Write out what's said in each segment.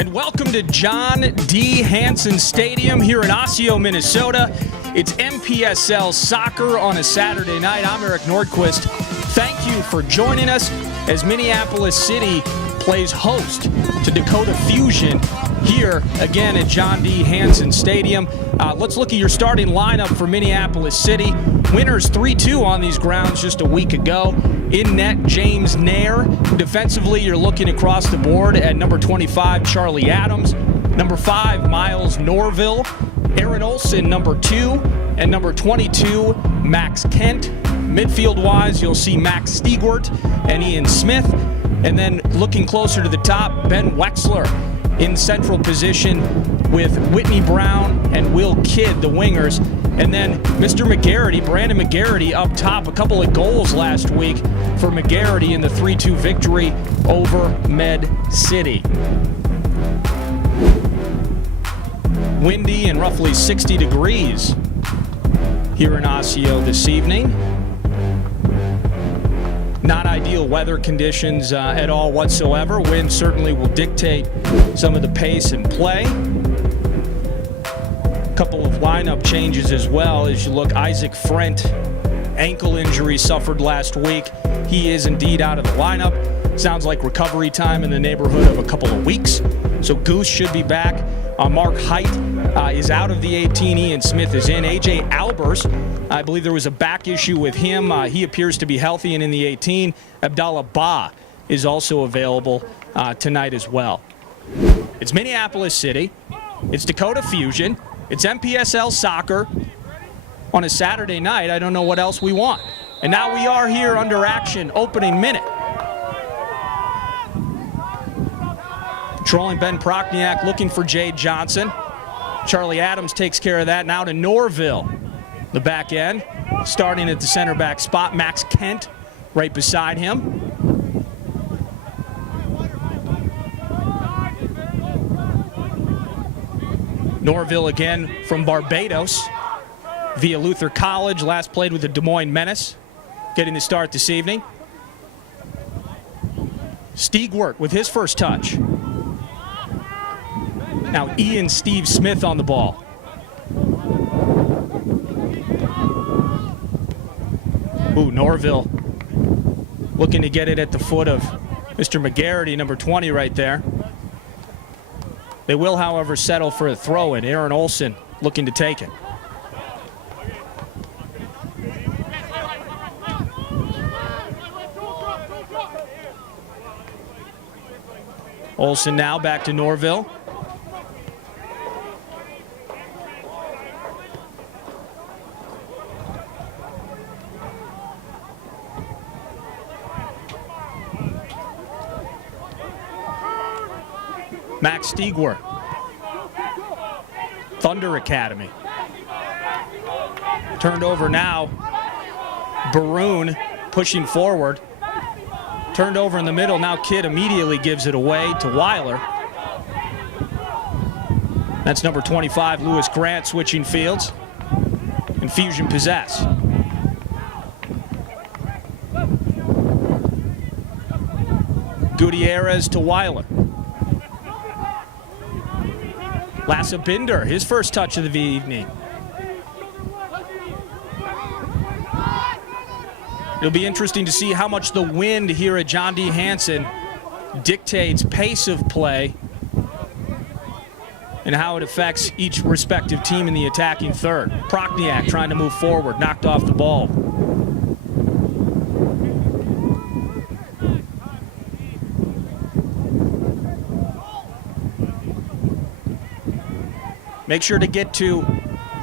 And welcome to John D. Hanson Stadium here in Osseo, Minnesota. It's MPSL soccer on a Saturday night. I'm Eric Nordquist. Thank you for joining us as Minneapolis City plays host to Dakota Fusion here again at John D. Hanson Stadium. Let's look at your starting lineup for Minneapolis City. Winners 3-2 on these grounds just a week ago. In net, James Nair. Defensively, you're looking across the board at number 25, Charlie Adams. Number 5, Miles Norville. Aaron Olson, number 2. And number 22, Max Kent. Midfield-wise, you'll see Max Stiegwardt and Ian Smith. And then looking closer to the top, Ben Wexler in central position with Whitney Browne and Will Kidd, the wingers. And then Mr. McGarity, Brandon McGarity, up top. A couple of goals last week for McGarity in the 3-2 victory over Med City. Windy and roughly 60 degrees here in Osseo this evening. Not ideal weather conditions at all whatsoever. Wind certainly will dictate some of the pace and play. Couple of lineup changes as well as you look. Isaac Frent, ankle injury suffered last week. He is indeed out of the lineup. Sounds like recovery time in the neighborhood of a couple of weeks. So Goose should be back. Mark Height is out of the 18. Ian Smith is in. AJ Albers, I believe there was a back issue with him. He appears to be healthy and in the 18. Abdallah Ba is also available tonight as well. It's Minneapolis City. It's Dakota Fusion. It's MPSL soccer on a Saturday night. I don't know what else we want. And now we are here under action, opening minute. Controlling Ben Prochniak, looking for Jade Johnson. Charlie Adams takes care of that. Now to Norville, the back end. Starting at the center back spot, Max Kent right beside him. Norville again from Barbados via Luther College. Last played with the Des Moines Menace. Getting the start this evening. Stiegwardt with his first touch. Now Ian Steve Smith on the ball. Ooh, Norville looking to get it at the foot of Mr. McGarity, number 20 right there. They will, however, settle for a throw-in. Aaron Olson looking to take it. Olson now back to Norville. Max Stiegwardt, Thunder Academy. Turned over now. Baroon pushing forward. Turned over in the middle. Now Kidd immediately gives it away to Weiler. That's number 25, Lewis Grant, switching fields. And Fusion possess. Gutierrez to Weiler. Lasse Binder, his first touch of the evening. It'll be interesting to see how much the wind here at John D. Hanson dictates pace of play and how it affects each respective team in the attacking third. Prochniak trying to move forward, knocked off the ball. Make sure to get to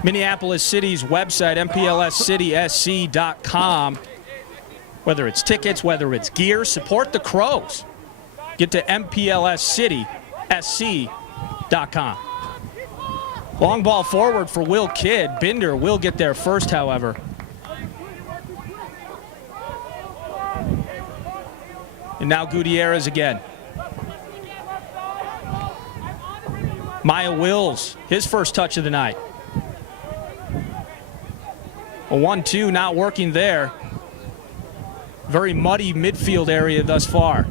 Minneapolis City's website, mplscitysc.com. Whether it's tickets, whether it's gear, support the Crows. Get to mplscitysc.com. Long ball forward for Will Kidd. Binder will get there first, however. And now Gutierrez again. Maya Wills, his first touch of the night. A 1-2 not working there. Very muddy midfield area thus far.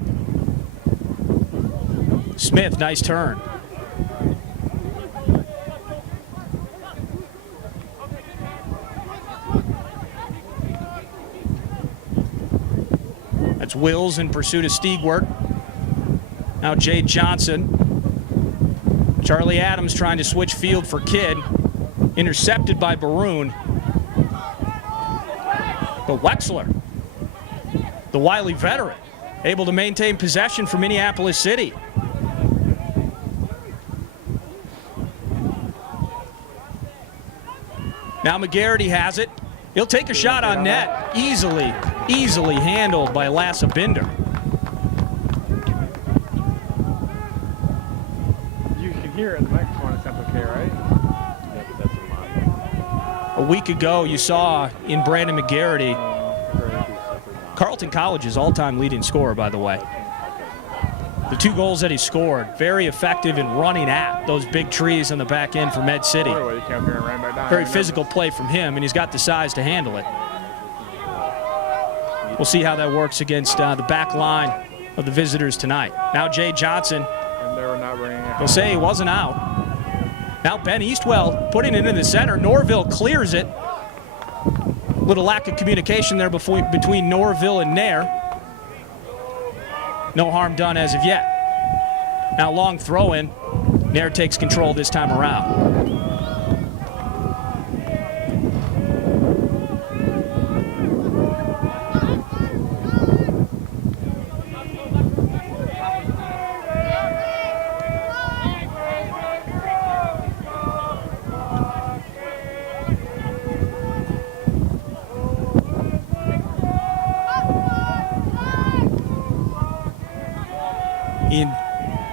Smith, nice turn. That's Wills in pursuit of Stiegwardt. Now Jade Johnson. Charlie Adams trying to switch field for Kidd. Intercepted by Browne. But Wexler, the wily veteran, able to maintain possession for Minneapolis City. Now McGarity has it. He'll take a shot on net. Easily handled by Lassa Binder. You can hear it in the microphone. It's okay, right? A week ago, you saw in Brandon McGarity, Carleton College's all-time leading scorer, by the way. The 2 goals that he scored, very effective in running at those big trees on the back end for Med City. Very physical play from him, and he's got the size to handle it. We'll see how that works against the back line of the visitors tonight. Now Jay Johnson. And they were not bringing it. They'll say he wasn't out. Now Ben Eastwell putting it in the center. Norville clears it. Little lack of communication there between Norville and Nair. No harm done as of yet. Now long throw in. Nair takes control this time around.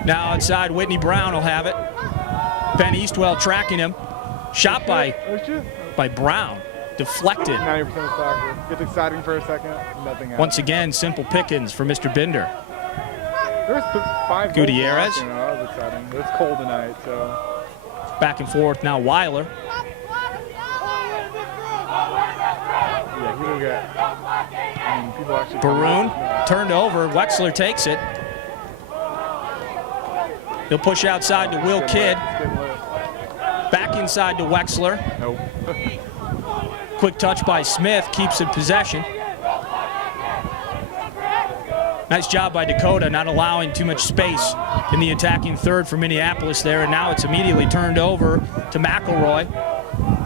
Now outside, Whitney Browne will have it. Ben Eastwell tracking him. Shot by Browne. Deflected. 90% of soccer. Gets exciting for a second. Nothing happens. Once again, simple pickings for Mr. Binder. There's 5 Gutierrez. That was exciting. It's cold tonight, so. Back and forth now, Weiler. Yeah, he will get. I mean, people actually. Browne turned over. Wexler takes it. He'll push outside to Will Kidd. Back inside to Wexler. Nope. Quick touch by Smith, keeps in possession. Nice job by Dakota, not allowing too much space in the attacking third for Minneapolis there. And now it's immediately turned over to McElroy.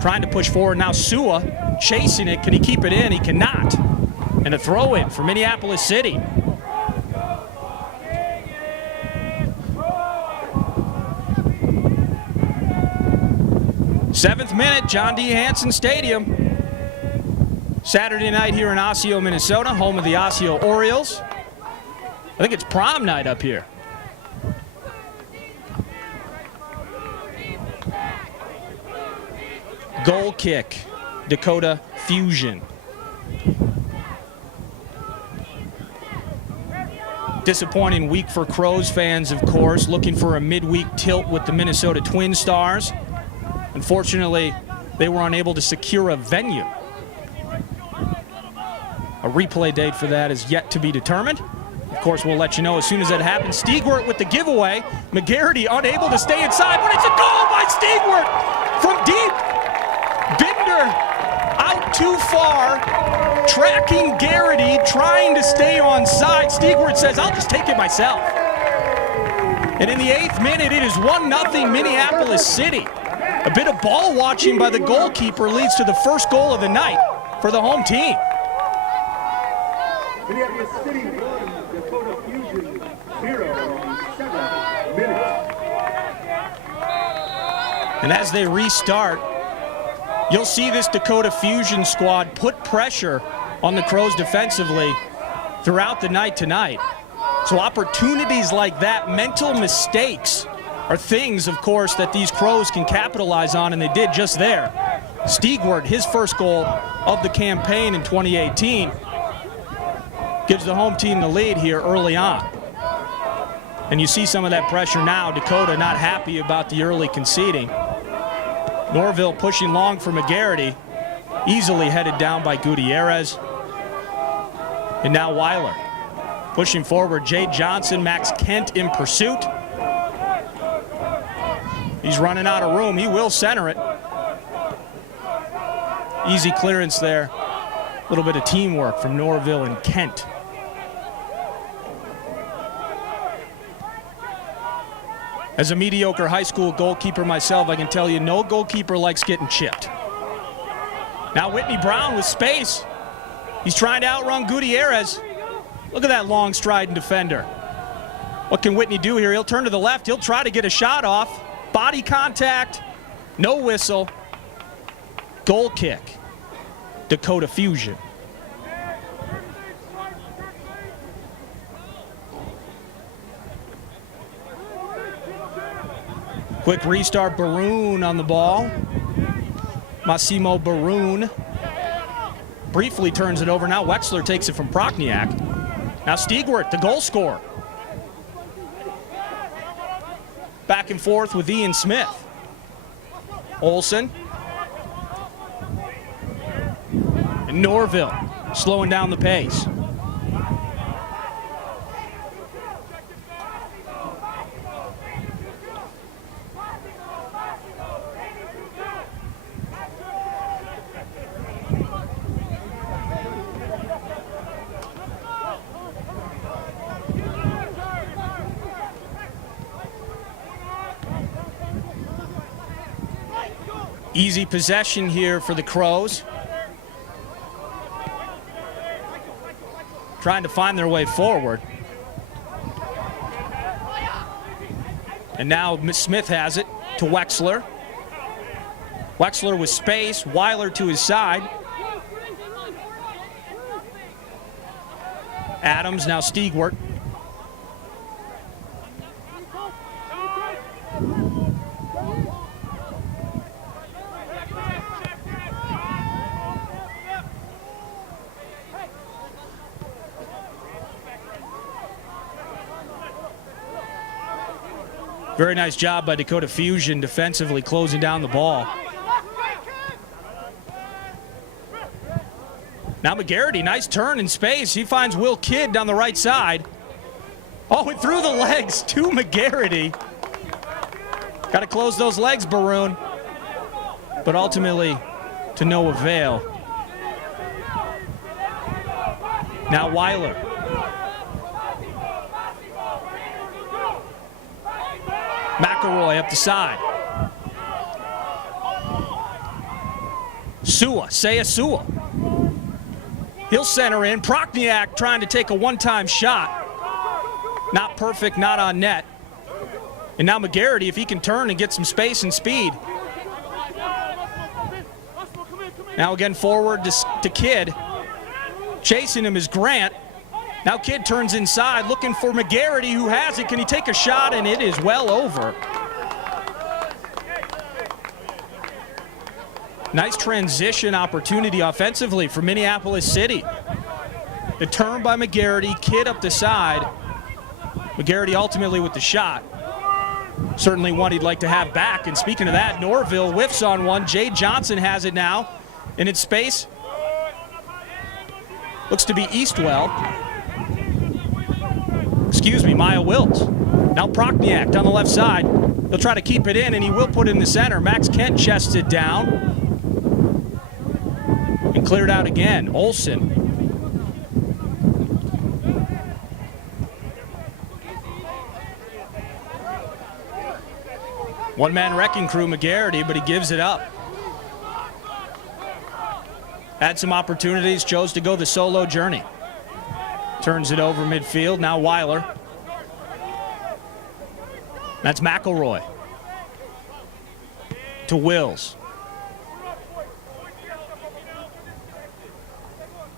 Trying to push forward. Now Sua chasing it. Can he keep it in? He cannot. And a throw in for Minneapolis City. Seventh minute, John D. Hansen Stadium. Saturday night here in Osseo, Minnesota, home of the Osseo Orioles. I think it's prom night up here. Goal kick, Dakota Fusion. Disappointing week for Crows fans, of course, looking for a midweek tilt with the Minnesota Twin Stars. Unfortunately, they were unable to secure a venue. A replay date for that is yet to be determined. Of course, we'll let you know as soon as that happens. Stiegwardt with the giveaway. McGarity unable to stay inside, but it's a goal by Stiegwardt from deep. Binder out too far, tracking Garrity, trying to stay on side. Stiegwardt says, I'll just take it myself. And in the 8th minute, it is 1-0 Minneapolis City. A bit of ball watching by the goalkeeper leads to the first goal of the night for the home team. Minneapolis City 1, Dakota Fusion 0 in 7 minutes. And as they restart, you'll see this Dakota Fusion squad put pressure on the Crows defensively throughout the night tonight. So opportunities like that, mental mistakes, are things, of course, that these Crows can capitalize on, and they did just there. Stiegwardt, his first goal of the campaign in 2018, gives the home team the lead here early on. And you see some of that pressure now. Dakota not happy about the early conceding. Norville pushing long for McGarity, easily headed down by Gutierrez. And now Weiler pushing forward. Jade Johnson, Max Kent in pursuit. He's running out of room. He will center it. Easy clearance there. A little bit of teamwork from Norville and Kent. As a mediocre high school goalkeeper myself, I can tell you no goalkeeper likes getting chipped. Now Whitney Browne with space. He's trying to outrun Gutierrez. Look at that long striding defender. What can Whitney do here? He'll turn to the left. He'll try to get a shot off. Body contact. No whistle. Goal kick. Dakota Fusion. Quick restart. Browne on the ball. Massimo Browne briefly turns it over. Now Wexler takes it from Prochniak. Now Stiegwardt, the goal scorer. Back and forth with Ian Smith. Olsen. And Norville slowing down the pace. Easy possession here for the Crows. Trying to find their way forward. And now Smith has it to Wexler. Wexler with space, Weiler to his side. Adams, now Stiegwardt. Very nice job by Dakota Fusion defensively closing down the ball. Now McGarity, nice turn in space. He finds Will Kidd down the right side. Oh, and through the legs to McGarity. Got to close those legs, Browne. But ultimately, to no avail. Now Weiler. McElroy up the side. Seiya Sua. He'll center in. Prochniak trying to take a one-time shot. Not perfect, not on net. And now McGarity, if he can turn and get some space and speed. Now again forward to Kidd. Chasing him is Grant. Now Kidd turns inside, looking for McGarity, who has it. Can he take a shot? And it is well over. Nice transition opportunity offensively for Minneapolis City. The turn by McGarity, Kidd up the side. McGarity ultimately with the shot. Certainly one he'd like to have back. And speaking of that, Norville whiffs on one. Jay Johnson has it now. And in space, looks to be Eastwell. Excuse me, Maya Wills. Now Prochniak down the left side. He'll try to keep it in, and he will put it in the center. Max Kent chests it down. And cleared out again. Olsen. One-man wrecking crew, McGarity, but he gives it up. Had some opportunities, chose to go the solo journey. Turns it over midfield, now Weiler. That's McElroy. To Wills.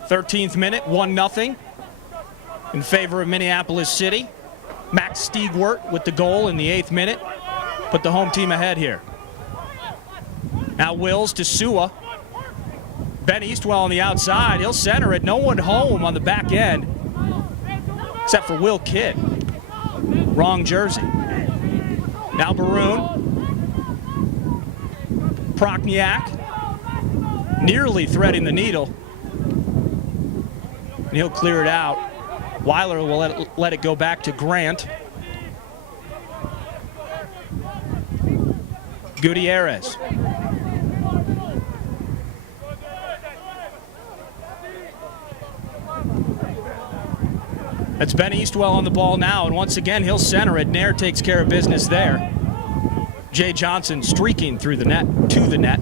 13th minute, 1-0 in favor of Minneapolis City. Max Stiegwardt with the goal in the 8th minute. Put the home team ahead here. Now Wills to Sua. Ben Eastwell on the outside. He'll center it. No one home on the back end. Except for Will Kidd. Wrong jersey. Now Browne. Prochniak. Nearly threading the needle. And he'll clear it out. Weiler will let it go back to Grant. Gutierrez. That's Ben Eastwell on the ball now, and once again, he'll center it. Nair takes care of business there. Jay Johnson streaking through the net, to the net.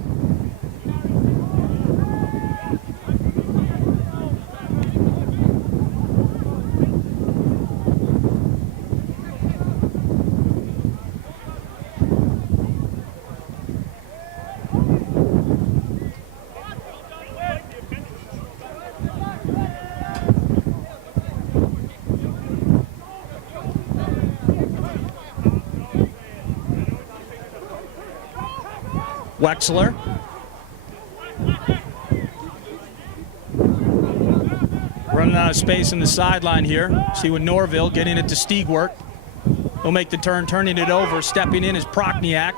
Wexler. Running out of space in the sideline here. See with Norville getting it to Stiegwardt. He'll make the turn, turning it over. Stepping in is Prochniak.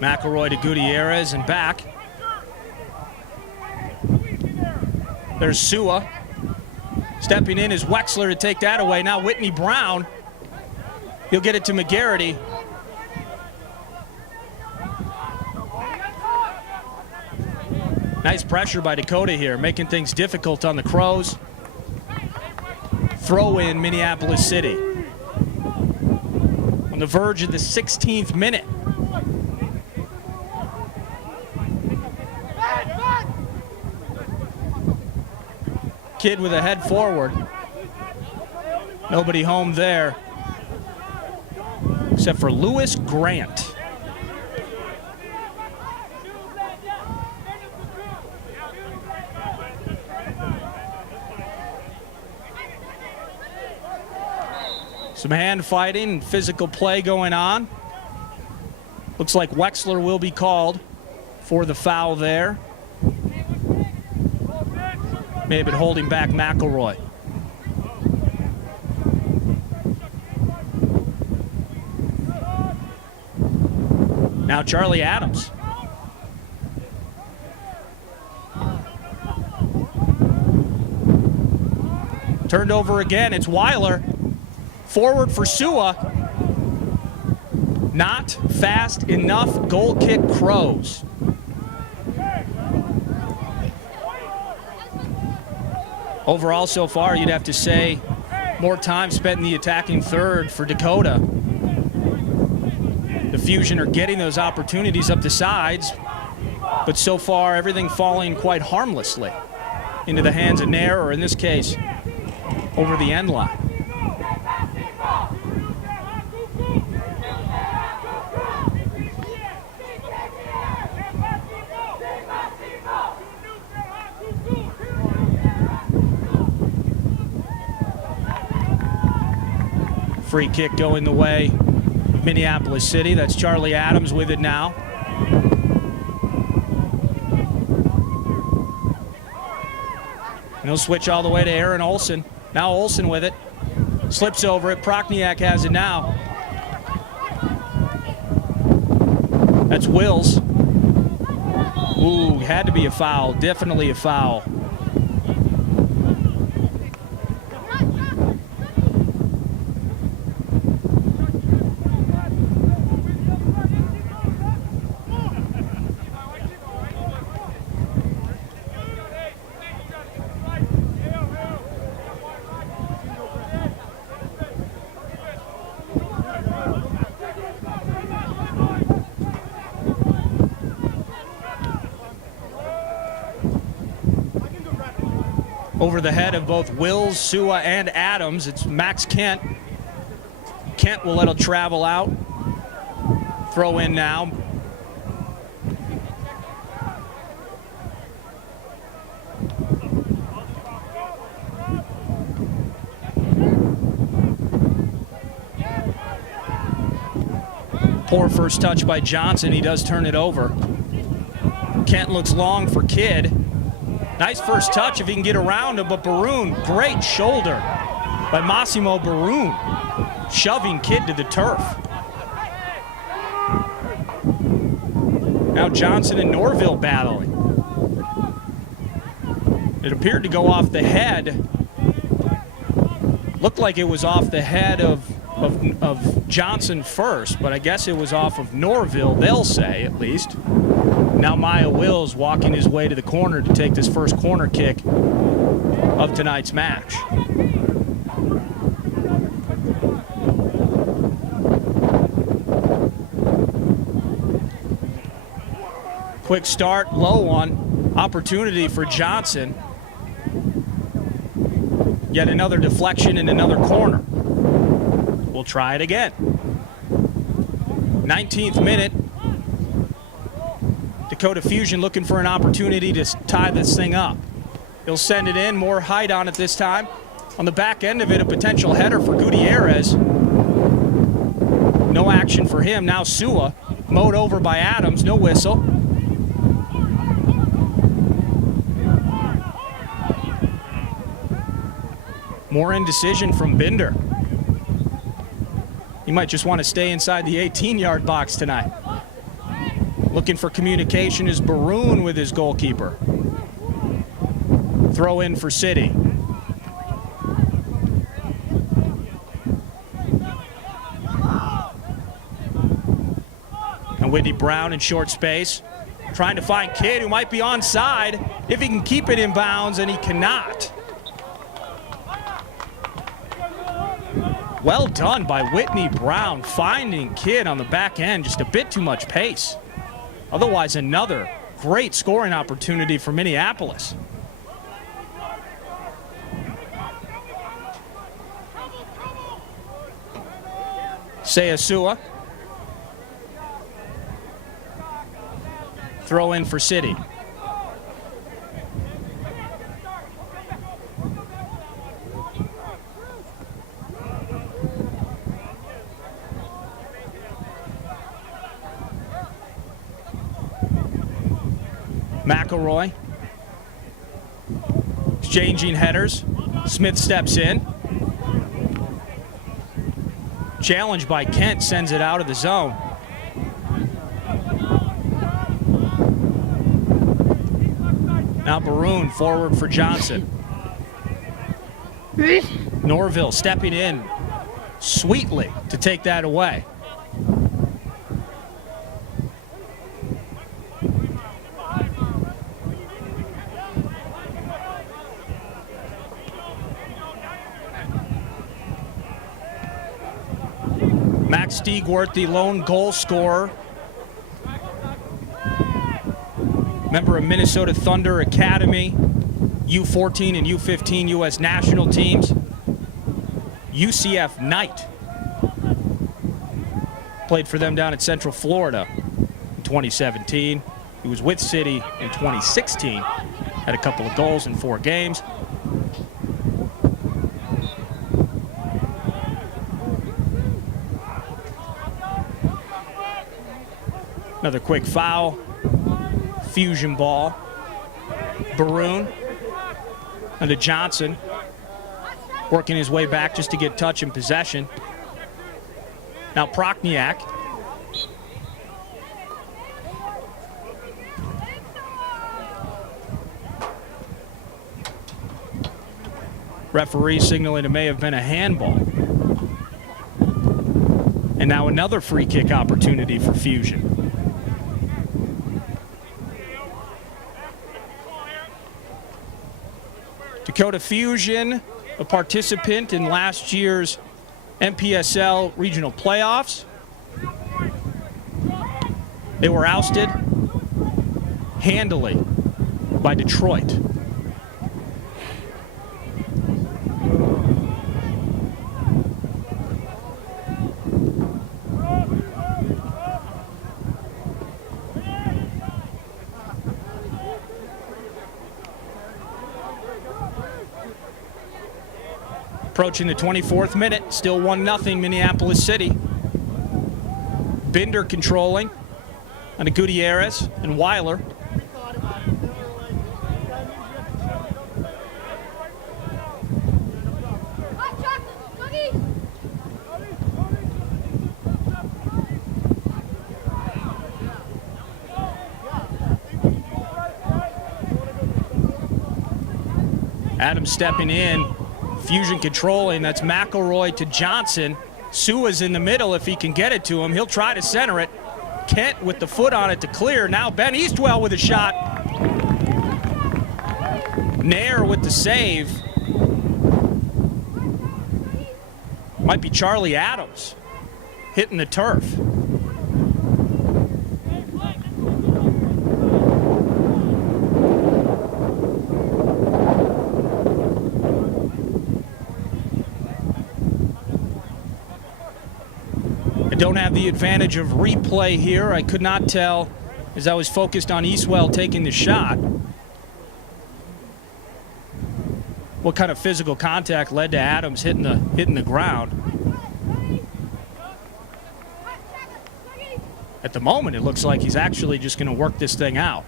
McElroy to Gutierrez and back. There's Sua. Stepping in is Wexler to take that away. Now Whitney Browne. He'll get it to McGarity. Nice pressure by Dakota here, making things difficult on the Crows. Throw in Minneapolis City. On the verge of the 16th minute. Kid with a head forward. Nobody home there except for Lewis Grant. Some hand fighting and physical play going on. Looks like Wexler will be called for the foul there. May have been holding back McElroy. Now Charlie Adams. Turned over again, it's Weiler. Forward for Sua. Not fast enough, goal kick Crows. Overall so far, you'd have to say more time spent in the attacking third for Dakota. The Fusion are getting those opportunities up the sides, but so far everything falling quite harmlessly into the hands of Nair, or in this case, over the end line. Free kick going the way of Minneapolis City. That's Charlie Adams with it now. And he'll switch all the way to Aaron Olson. Now Olson with it. Slips over it. Prochniak has it now. That's Wills. Ooh, had to be a foul. Definitely a foul. Over the head of both Wills, Sua, and Adams, it's Max Kent. Kent will let it travel out. Throw in now. Poor first touch by Johnson. He does turn it over. Kent looks long for Kidd. Nice first touch if he can get around him, but Baroon, great shoulder by Massimo Baroon, shoving Kidd to the turf. Now Johnson and Norville battling. It appeared to go off the head. Looked like it was off the head of of Johnson first, but I guess it was off of Norville, they'll say, at least. Now Maya Wills walking his way to the corner to take this first corner kick of tonight's match. Quick start, low one. Opportunity for Johnson. Yet another deflection in another corner. We'll try it again. 19th minute. Dakota Fusion looking for an opportunity to tie this thing up. He'll send it in, more height on it this time. On the back end of it, a potential header for Gutierrez. No action for him. Now Sua, mowed over by Adams, no whistle. More indecision from Binder. He might just want to stay inside the 18-yard box tonight. Looking for communication is Browne with his goalkeeper. Throw in for City. And Whitney Browne in short space. Trying to find Kidd, who might be onside if he can keep it in bounds, and he cannot. Well done by Whitney Browne, finding Kidd on the back end, just a bit too much pace. Otherwise, another great scoring opportunity for Minneapolis. Sayasua. Throw in for City. McElroy exchanging headers. Smith steps in. Challenged by Kent, sends it out of the zone. Now Browne forward for Johnson. Norville stepping in sweetly to take that away. Max Stiegwardt, the lone goal scorer. Member of Minnesota Thunder Academy, U14 and U15 U.S. national teams. UCF Knight. Played for them down at Central Florida in 2017. He was with City in 2016. Had a couple of goals in 4 games. Another quick foul. Fusion ball. Browne into Johnson. Working his way back just to get touch and possession. Now Prochniak. Referee signaling it may have been a handball. And now another free kick opportunity for Fusion. Dakota Fusion, a participant in last year's MPSL regional playoffs. They were ousted handily by Detroit. Approaching the 24th minute, still 1-0 Minneapolis City. Binder controlling on Gutierrez and Weiler. Adams stepping in. Fusion controlling. That's McElroy to Johnson. Sua's in the middle if he can get it to him. He'll try to center it. Kent with the foot on it to clear. Now Ben Eastwell with a shot. Nair with the save. Might be Charlie Adams hitting the turf. I don't have the advantage of replay here. I could not tell as I was focused on Eastwell taking the shot what kind of physical contact led to Adams hitting the ground. At the moment, it looks like he's actually just going to work this thing out.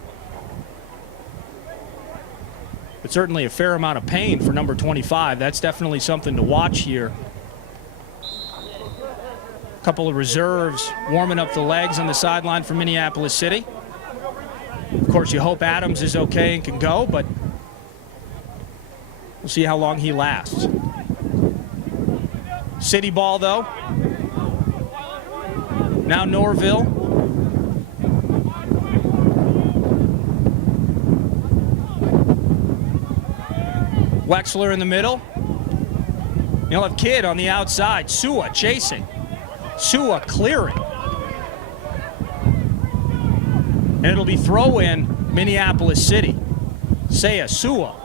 But certainly a fair amount of pain for number 25. That's definitely something to watch here. A couple of reserves warming up the legs on the sideline for Minneapolis City. Of course, you hope Adams is okay and can go, but we'll see how long he lasts. City ball, though. Now Norville. Wexler in the middle. You'll have Kidd on the outside. Sua chasing. Sua clearing. And it'll be throw in Minneapolis City. Saya Sua.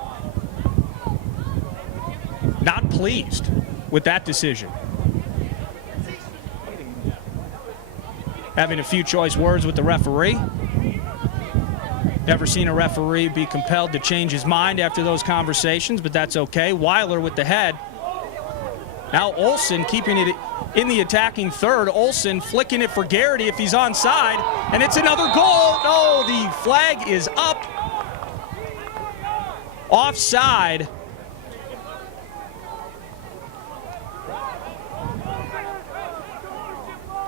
Not pleased with that decision. Having a few choice words with the referee. Never seen a referee be compelled to change his mind after those conversations, but that's okay. Weiler with the head. Now Olsen keeping it in the attacking third. Olsen flicking it for Garrity if he's onside, and it's another goal. No, the flag is up. Offside.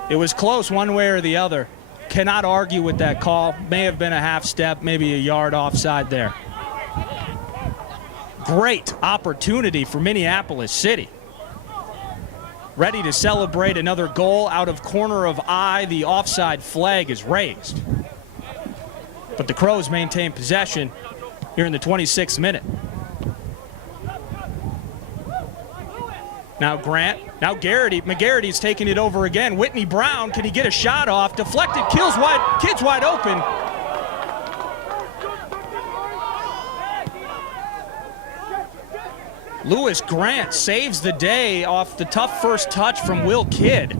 It was close one way or the other. Cannot argue with that call. May have been a half step, maybe a yard offside there. Great opportunity for Minneapolis City. Ready to celebrate another goal out of corner of eye. The offside flag is raised. But the Crows maintain possession here in the 26th minute. Now Grant, now Garrity. McGarrity's taking it over again. Whitney Browne, can he get a shot off? Deflected, Kidd's wide open. Lewis Grant saves the day off the tough first touch from Will Kidd.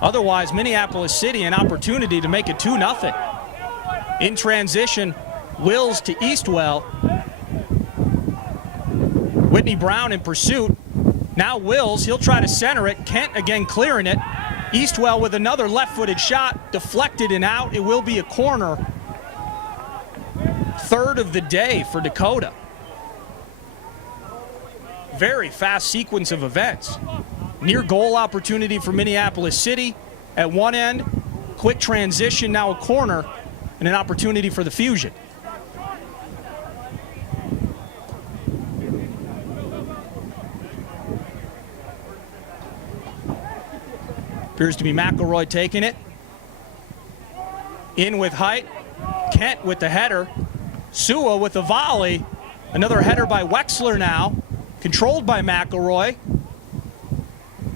Otherwise, Minneapolis City an opportunity to make it 2-0. In transition, Wills to Eastwell. Whitney Browne in pursuit. Now Wills, he'll try to center it. Kent again clearing it. Eastwell with another left-footed shot, deflected and out. It will be a corner. Third of the day for Dakota. Very fast sequence of events. Near goal opportunity for Minneapolis City at one end. Quick transition, now a corner, and an opportunity for the Fusion. Appears to be McElroy taking it. In with height. Kent with the header. Sua with the volley. Another header by Wexler now. Controlled by McElroy.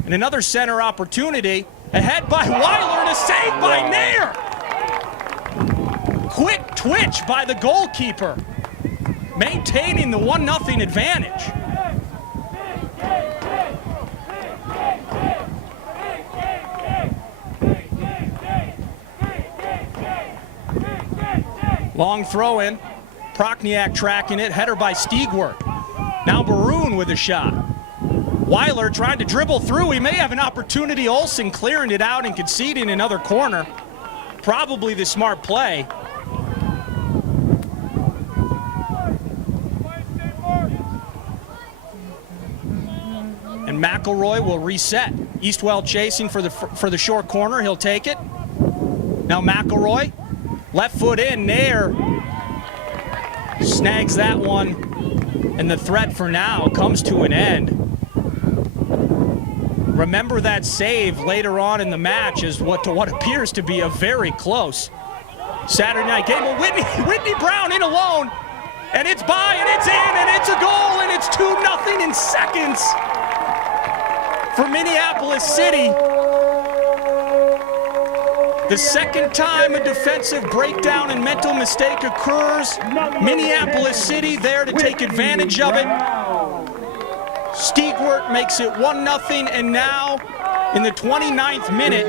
And another center opportunity. Ahead by Weiler and a save by Nair. Quick twitch by the goalkeeper. Maintaining the 1-0 advantage. Long throw in. Prochniak tracking it. Header by Stiegwardt. Now Baroon with a shot. Weiler trying to dribble through. He may have an opportunity. Olsen clearing it out and conceding another corner. Probably the smart play. And McElroy will reset. Eastwell chasing for the short corner. He'll take it. Now McElroy. Left foot in, Nair snags that one, and the threat for now comes to an end. remember that save later on in the match as what appears to be a very close Saturday night game. Well, Whitney Browne in alone, and it's by, and it's in, and it's a goal, and it's 2-0 in seconds for Minneapolis City. The second time a defensive breakdown and mental mistake occurs, Minneapolis City there to take advantage of it. Stiegwardt makes it 1-0, and now in the 29th minute,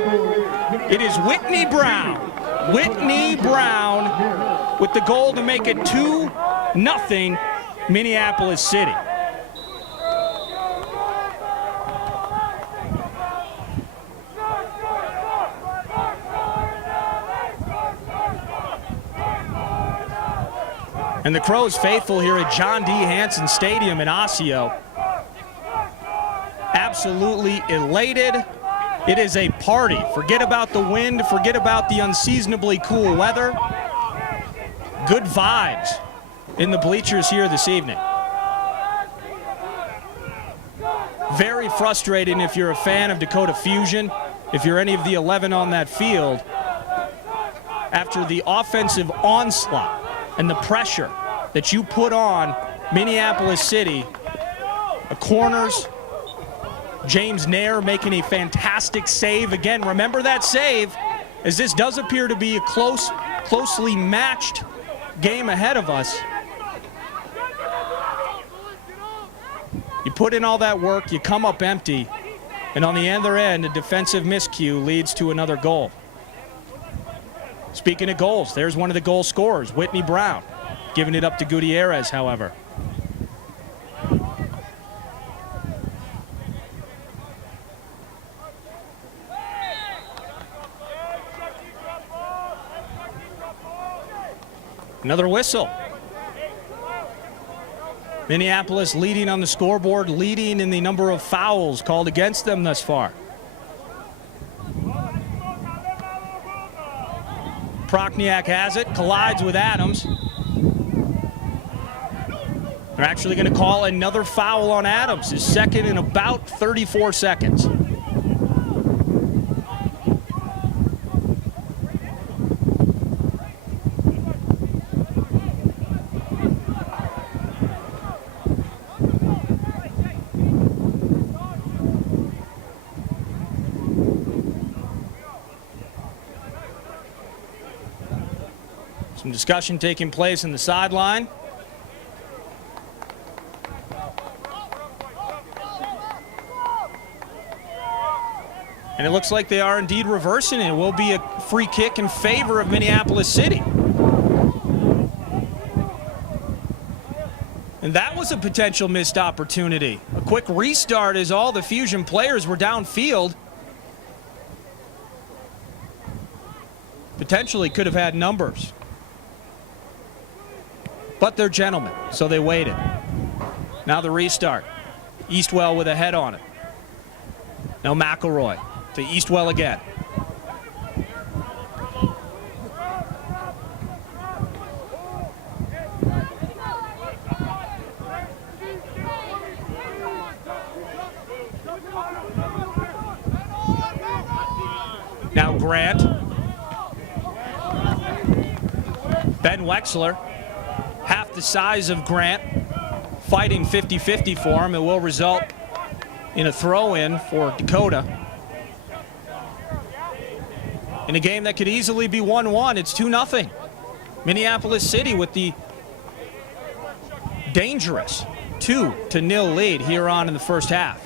it is Whitney Browne. Whitney Browne with the goal to make it 2-0 Minneapolis City. And the Crows faithful here at John D. Hansen Stadium in Osseo. Absolutely elated. It is a party. Forget about the wind, forget about the unseasonably cool weather. Good vibes in the bleachers here this evening. Very frustrating if you're a fan of Dakota Fusion, if you're any of the 11 on that field, after the offensive onslaught and the pressure that you put on Minneapolis City. The corners, James Nair making a fantastic save. Again, remember that save, as this does appear to be a closely matched game ahead of us. You put in all that work, you come up empty, and on the other end, a defensive miscue leads to another goal. Speaking of goals, there's one of the goal scorers, Whitney Browne, giving it up to Gutierrez, however. Another whistle. Minneapolis leading on the scoreboard, leading in the number of fouls called against them thus far. Prochniak has it, collides with Adams. They're actually going to call another foul on Adams, his second in about 34 seconds. Some discussion taking place in the sideline. And it looks like they are indeed reversing it. It will be a free kick in favor of Minneapolis City. And that was a potential missed opportunity. A quick restart as all the Fusion players were downfield. Potentially could have had numbers. But they're gentlemen, so they waited. Now the restart. Eastwell with a head on it. Now McElroy to Eastwell again. Now Grant. Ben Wexler. Half the size of Grant, fighting 50-50 for him. It will result in a throw-in for Dakota. In a game that could easily be 1-1, it's 2-0. Minneapolis City with the dangerous 2-0 lead here on in the first half.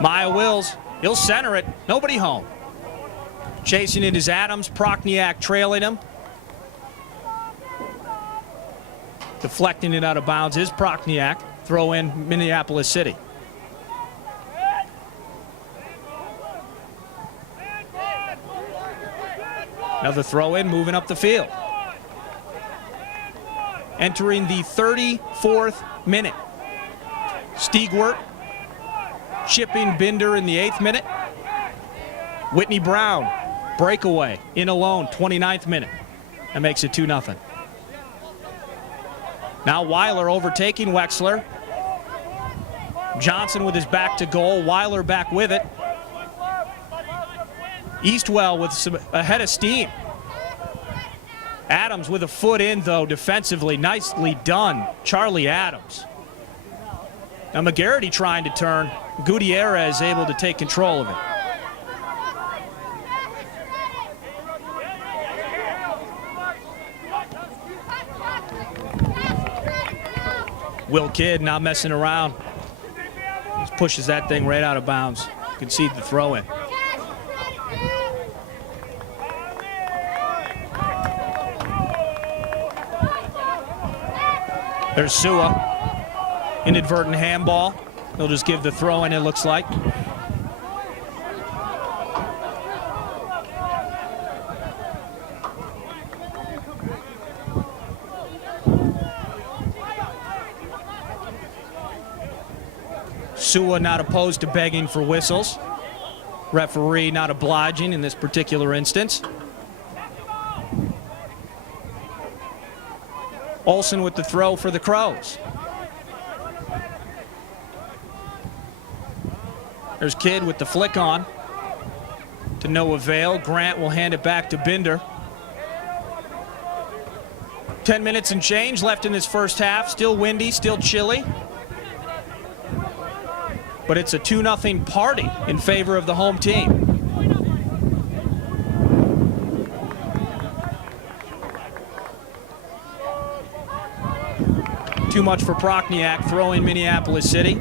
Maya Wills, he'll center it, nobody home. Chasing it is Adams, Prochniak trailing him. Deflecting it out of bounds is Prochniak. Throw in Minneapolis City. Another throw in, moving up the field. Entering the 34th minute. Stiegwardt chipping Binder in the 8th minute. Whitney Browne, breakaway, in alone, 29th minute. That makes it 2-0. Now Weiler overtaking Wexler. Johnson with his back to goal. Weiler back with it. Eastwell with a head of steam. Adams with a foot in, though, defensively. Nicely done, Charlie Adams. Now McGarity trying to turn. Gutierrez able to take control of it. Will Kidd not messing around. Just pushes that thing right out of bounds. Concede the throw in. There's Sua. Inadvertent handball. They'll just give the throw in, it looks like. Sua not opposed to begging for whistles. Referee not obliging in this particular instance. Olsen with the throw for the Crows. There's Kidd with the flick on. To no avail. Grant will hand it back to Binder. 10 minutes and change left in this first half. Still windy, still chilly. But it's a 2-0 party in favor of the home team. Too much for Prochniak, throw in Minneapolis City.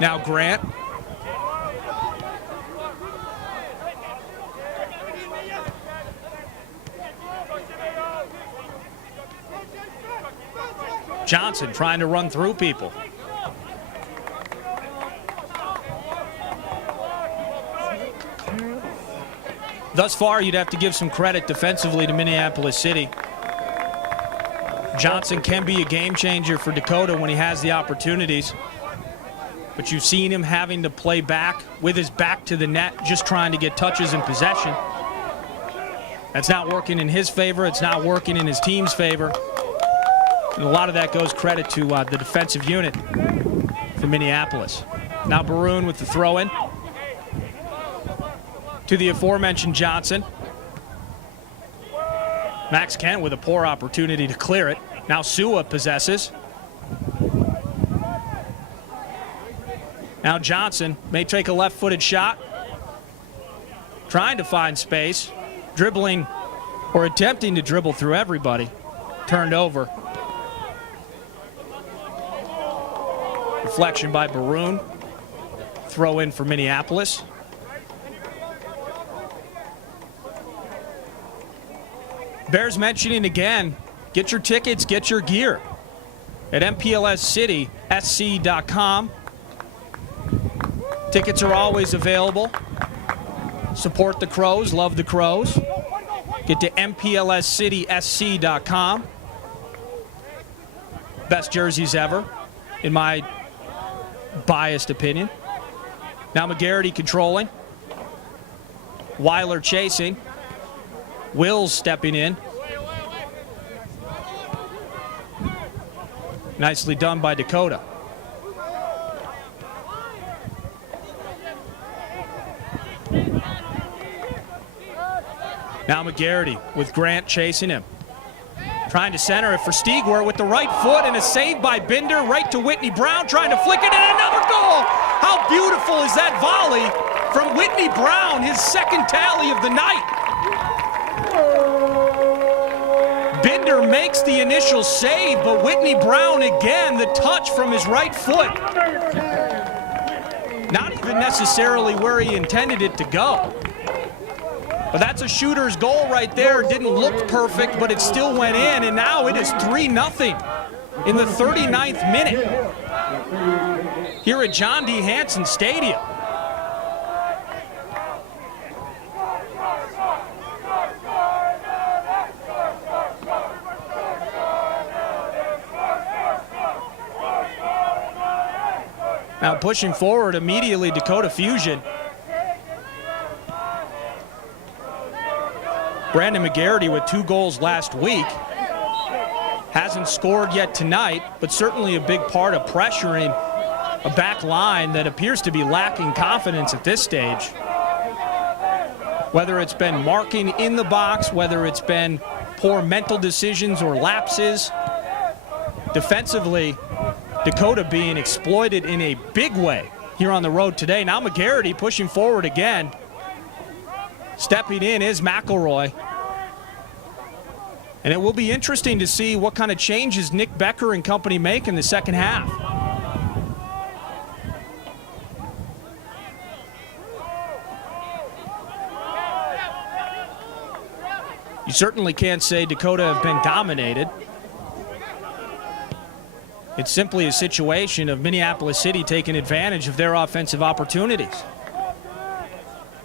Now Grant. Johnson trying to run through people. Thus far, you'd have to give some credit defensively to Minneapolis City. Johnson can be a game changer for Dakota when he has the opportunities. But you've seen him having to play back with his back to the net, just trying to get touches in possession. That's not working in his favor. It's not working in his team's favor. And a lot of that goes credit to the defensive unit for Minneapolis. Now Browne with the throw-in to the aforementioned Johnson. Max Kent with a poor opportunity to clear it. Now Sua possesses. Now Johnson may take a left-footed shot. Trying to find space. Dribbling or attempting to dribble through everybody. Turned over. Deflection by Browne. Throw in for Minneapolis. Bears mentioning again, get your tickets, get your gear at MPLSCitySC.com. Tickets are always available. Support the Crows, love the Crows. Get to MPLSCitySC.com. Best jerseys ever, in my biased opinion. Now McGarity controlling. Weiler chasing. Wills stepping in. Nicely done by Dakota. Now McGarity with Grant chasing him. Trying to center it for Stiegwardt with the right foot and a save by Binder right to Whitney Browne trying to flick it and another goal. How beautiful is that volley from Whitney Browne, his second tally of the night. Binder makes the initial save, but Whitney Browne again, the touch from his right foot. Not even necessarily where he intended it to go. But that's a shooter's goal right there. Didn't look perfect, but it still went in, and now it is 3-0 in the 39th minute here at John D. Hanson Stadium. Now pushing forward immediately, Dakota Fusion. Brandon McGarity with 2 goals last week. Hasn't scored yet tonight, but certainly a big part of pressuring a back line that appears to be lacking confidence at this stage. Whether it's been marking in the box, whether it's been poor mental decisions or lapses, defensively, Dakota being exploited in a big way here on the road today. Now McGarity pushing forward again. Stepping in is McElroy. And it will be interesting to see what kind of changes Nick Becker and company make in the second half. You certainly can't say Dakota have been dominated. It's simply a situation of Minneapolis City taking advantage of their offensive opportunities.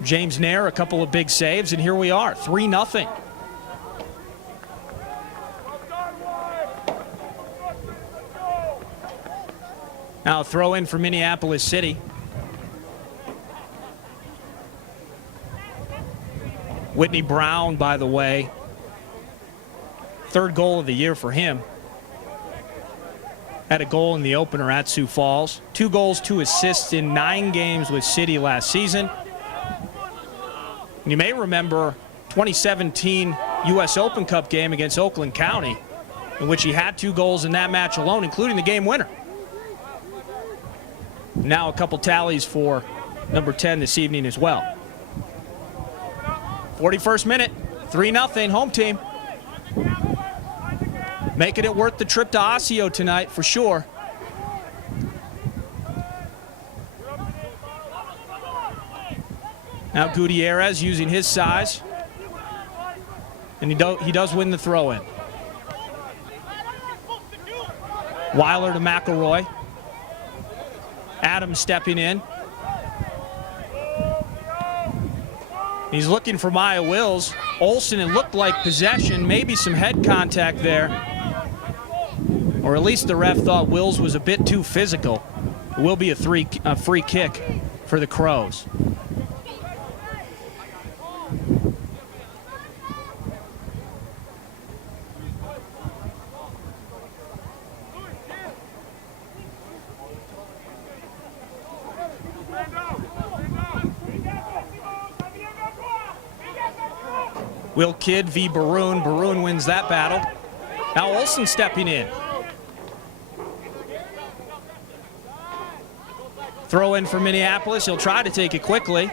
James Nair, a couple of big saves, and here we are, 3-0. Now throw in for Minneapolis City. Whitney Browne, by the way, 3rd goal of the year for him. Had a goal in the opener at Sioux Falls. 2 goals, 2 assists in 9 games with City last season. And you may remember 2017 U.S. Open Cup game against Oakland County, in which he had 2 goals in that match alone, including the game winner. Now a couple tallies for number 10 this evening as well. 41st minute, 3-0, home team. Making it worth the trip to Osseo tonight for sure. Now Gutierrez using his size. And he does win the throw-in. Weiler to McElroy. Adams stepping in. He's looking for Maya Wills. Olsen, it looked like possession, maybe some head contact there. Or at least the ref thought Wills was a bit too physical. It will be a free kick for the Crows. Will Kidd v. Baroon. Baroon wins that battle. Now Olsen stepping in. Throw in for Minneapolis. He'll try to take it quickly.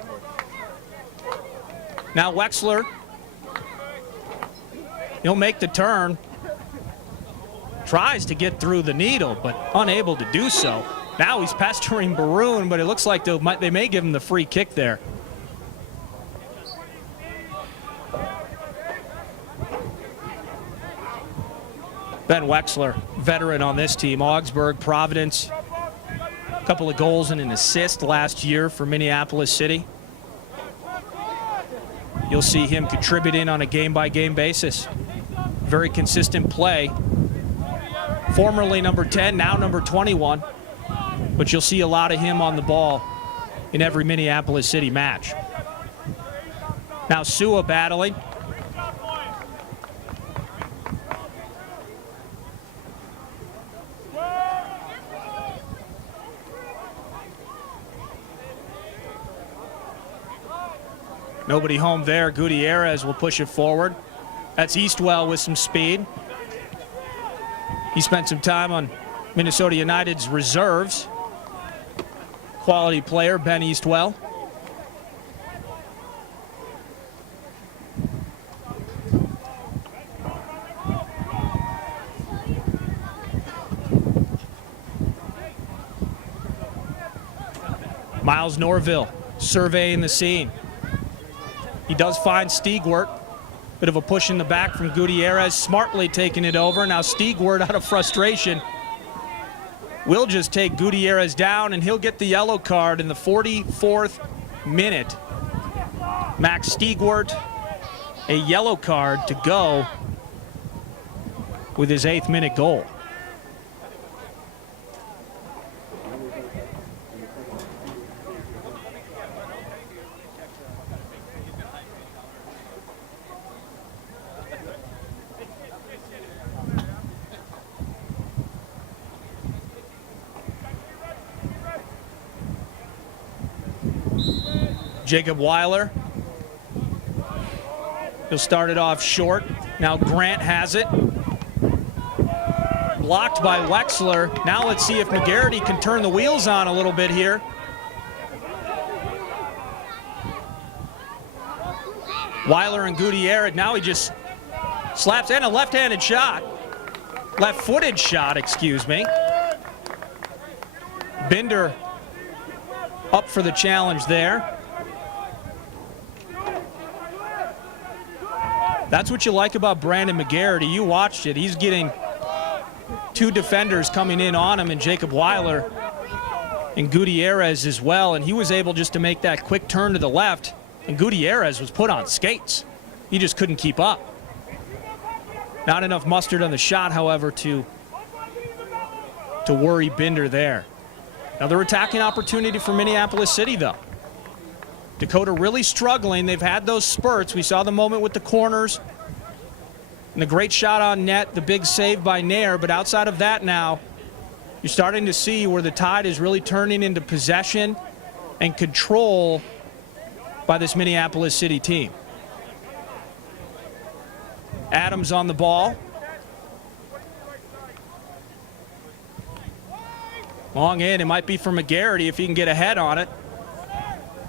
Now Wexler. He'll make the turn. Tries to get through the needle, but unable to do so. Now he's pestering Baroon, but it looks like they may give him the free kick there. Ben Wexler, veteran on this team. Augsburg, Providence, a couple of goals and an assist last year for Minneapolis City. You'll see him contributing on a game-by-game basis. Very consistent play. Formerly number 10, now number 21. But you'll see a lot of him on the ball in every Minneapolis City match. Now Sua battling. Nobody home there. Gutierrez will push it forward. That's Eastwell with some speed. He spent some time on Minnesota United's reserves. Quality player, Ben Eastwell. Miles Norville surveying the scene. He does find Stiegwardt. Bit of a push in the back from Gutierrez, smartly taking it over. Now Stiegwardt, out of frustration, will just take Gutierrez down, and he'll get the yellow card in the 44th minute. Max Stiegwardt, a yellow card to go with his 8th minute goal. Jacob Weiler. He'll start it off short. Now Grant has it. Blocked by Wexler. Now let's see if McGarity can turn the wheels on a little bit here. Weiler and Gutierrez. Now he just slaps in a left-handed shot. Left-footed shot, excuse me. Binder up for the challenge there. That's what you like about Brandon McGarity. You watched it. He's getting two defenders coming in on him, and Jacob Weiler and Gutierrez as well, and he was able just to make that quick turn to the left, and Gutierrez was put on skates. He just couldn't keep up. Not enough mustard on the shot, however, to worry Binder there. Another attacking opportunity for Minneapolis City, though. Dakota really struggling. They've had those spurts. We saw the moment with the corners and the great shot on net, the big save by Nair. But outside of that now, you're starting to see where the tide is really turning into possession and control by this Minneapolis City team. Adams on the ball. Long in, it might be for McGarity if he can get a head on it.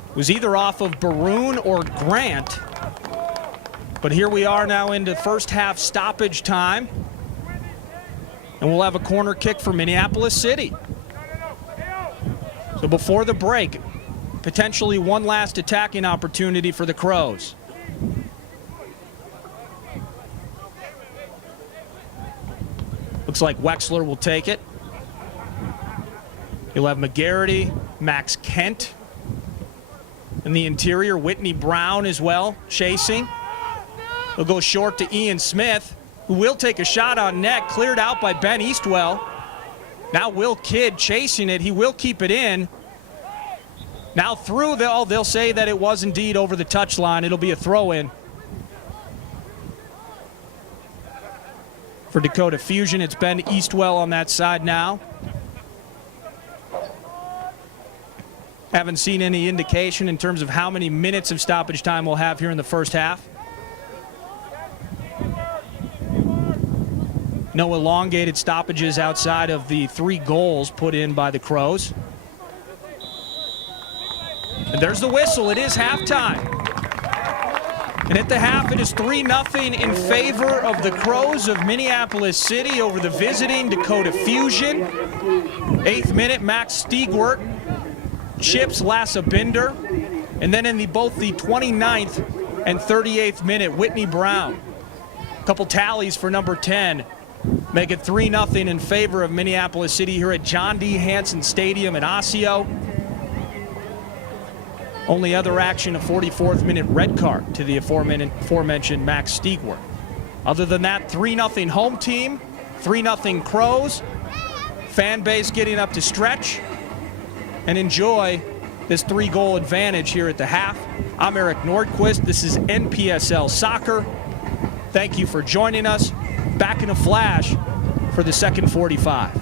It was either off of Browne or Grant. But here we are now into first half stoppage time. And we'll have a corner kick for Minneapolis City. So before the break, potentially one last attacking opportunity for the Crows. Looks like Wexler will take it. You'll have McGarity, Max Kent. In the interior, Whitney Browne as well, chasing. He'll go short to Ian Smith, who will take a shot on net, cleared out by Ben Eastwell. Now Will Kidd chasing it. He will keep it in. Now through, they'll say that it was indeed over the touchline. It'll be a throw-in for Dakota Fusion. It's Ben Eastwell on that side now. Haven't seen any indication in terms of how many minutes of stoppage time we'll have here in the first half. No elongated stoppages outside of the 3 goals put in by the Crows. And there's the whistle. It is halftime. And at the half, it is 3-0 in favor of the Crows of Minneapolis City over the visiting Dakota Fusion. 8th minute, Max Stiegwardt chips Lasse Binder. And then in both the 29th and 38th minute, Whitney Browne. A couple tallies for number 10. Make it 3-0 in favor of Minneapolis City here at John D. Hansen Stadium in Osseo. Only other action, a 44th minute red card to the aforementioned Max Stiegwardt. Other than that, 3-0 home team, 3-0 Crows. Fan base getting up to stretch and enjoy this 3-goal advantage here at the half. I'm Eric Nordquist. This is NPSL Soccer. Thank you for joining us. Back in a flash for the second 45.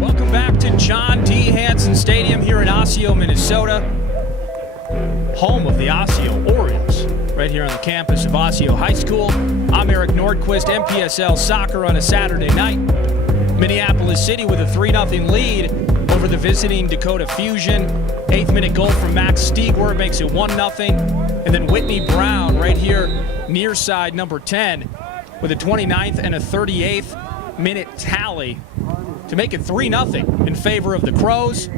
Welcome back to John D. Hansen Stadium here in Osseo, Minnesota. Home of the Osseo Orioles, right here on the campus of Osseo High School. I'm Eric Nordquist, NPSL Soccer on a Saturday night. Minneapolis City with a 3-0 lead over the visiting Dakota Fusion. 8th minute goal from Max Stiegwardt makes it 1-0. And then Whitney Browne right here near side number 10 with a 29th and a 38th minute tally to make it 3-0 in favor of the Crows.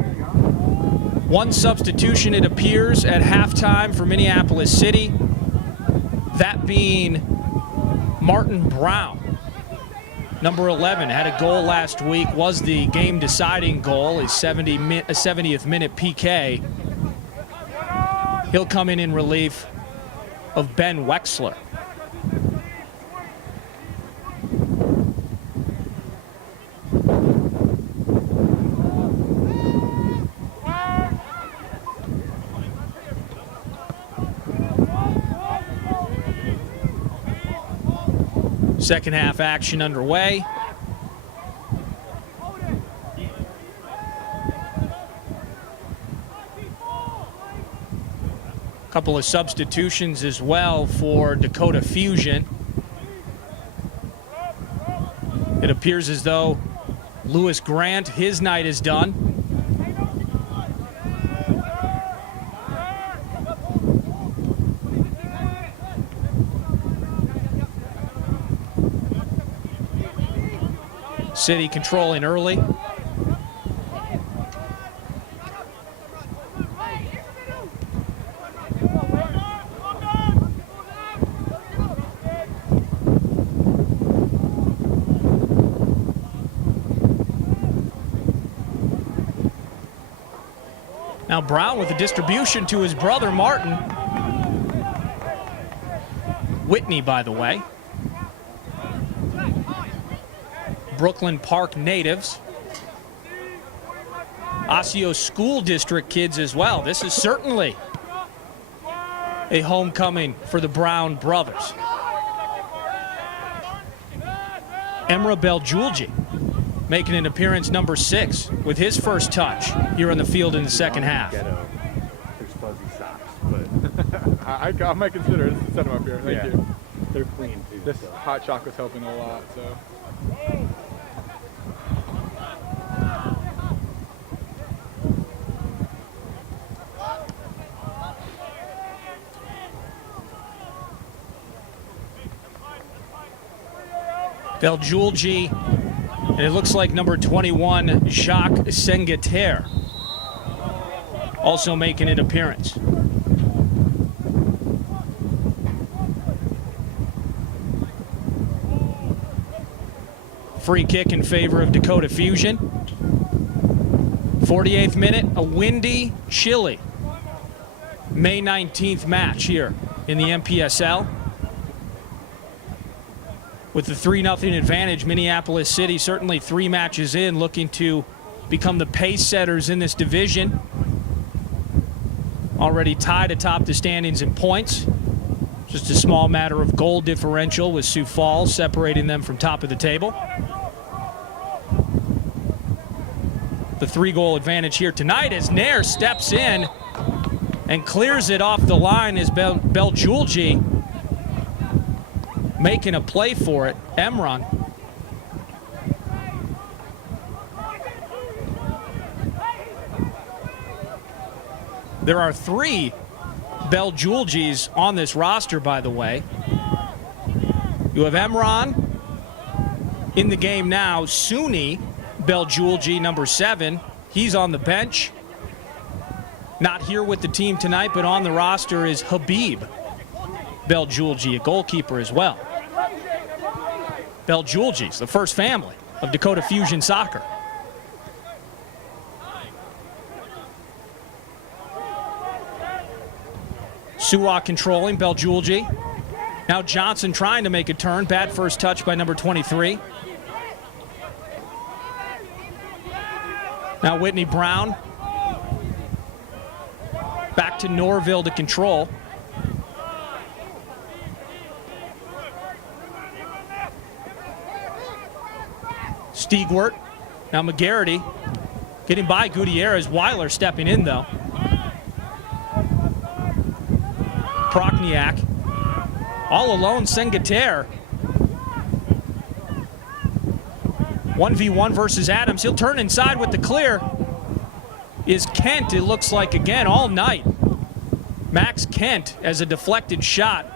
One substitution, it appears, at halftime for Minneapolis City. That being Martin Browne. Number 11 had a goal last week, was the game-deciding goal, a 70th minute PK. He'll come in relief of Ben Wexler. Second half action underway. Couple of substitutions as well for Dakota Fusion. It appears as though Lewis Grant, his night is done. City controlling early. Now Browne with a distribution to his brother Martin. Whitney, by the way. Brooklyn Park natives. Osseo School District kids as well. This is certainly a homecoming for the Browne brothers. Emra Beljulji making an appearance number 6 with his first touch here on the field in the second half. There's fuzzy socks, but I might consider it. Set them up here. Thank you. They're clean too. This hot chocolate's helping a lot. So. Beljulji, and it looks like number 21, Jacques Sengater, also making an appearance. Free kick in favor of Dakota Fusion. 48th minute, a windy, chilly May 19th match here in the MPSL. With the 3-0 advantage, Minneapolis City certainly 3 matches in, looking to become the pace setters in this division. Already tied atop the standings in points. Just a small matter of goal differential with Sioux Falls separating them from top of the table. The 3-goal advantage here tonight as Nair steps in and clears it off the line as Beljulji making a play for it. Emron. There are 3 Beljuljis on this roster, by the way. You have Emron in the game now. Suni Beljulji, number 7. He's on the bench. Not here with the team tonight, but on the roster is Habib Beljulji, a goalkeeper as well. Beljuljis, the first family of Dakota Fusion Soccer. Suwa controlling, Beljulji. Now Johnson trying to make a turn. Bad first touch by number 23. Now Whitney Browne. Back to Norville to control. Stiegwardt. Now McGarity getting by Gutierrez. Weiler stepping in though. Prokniak. All alone, Sengater. 1v1 versus Adams. He'll turn inside with the clear. Is Kent, it looks like again, all night. Max Kent as a deflected shot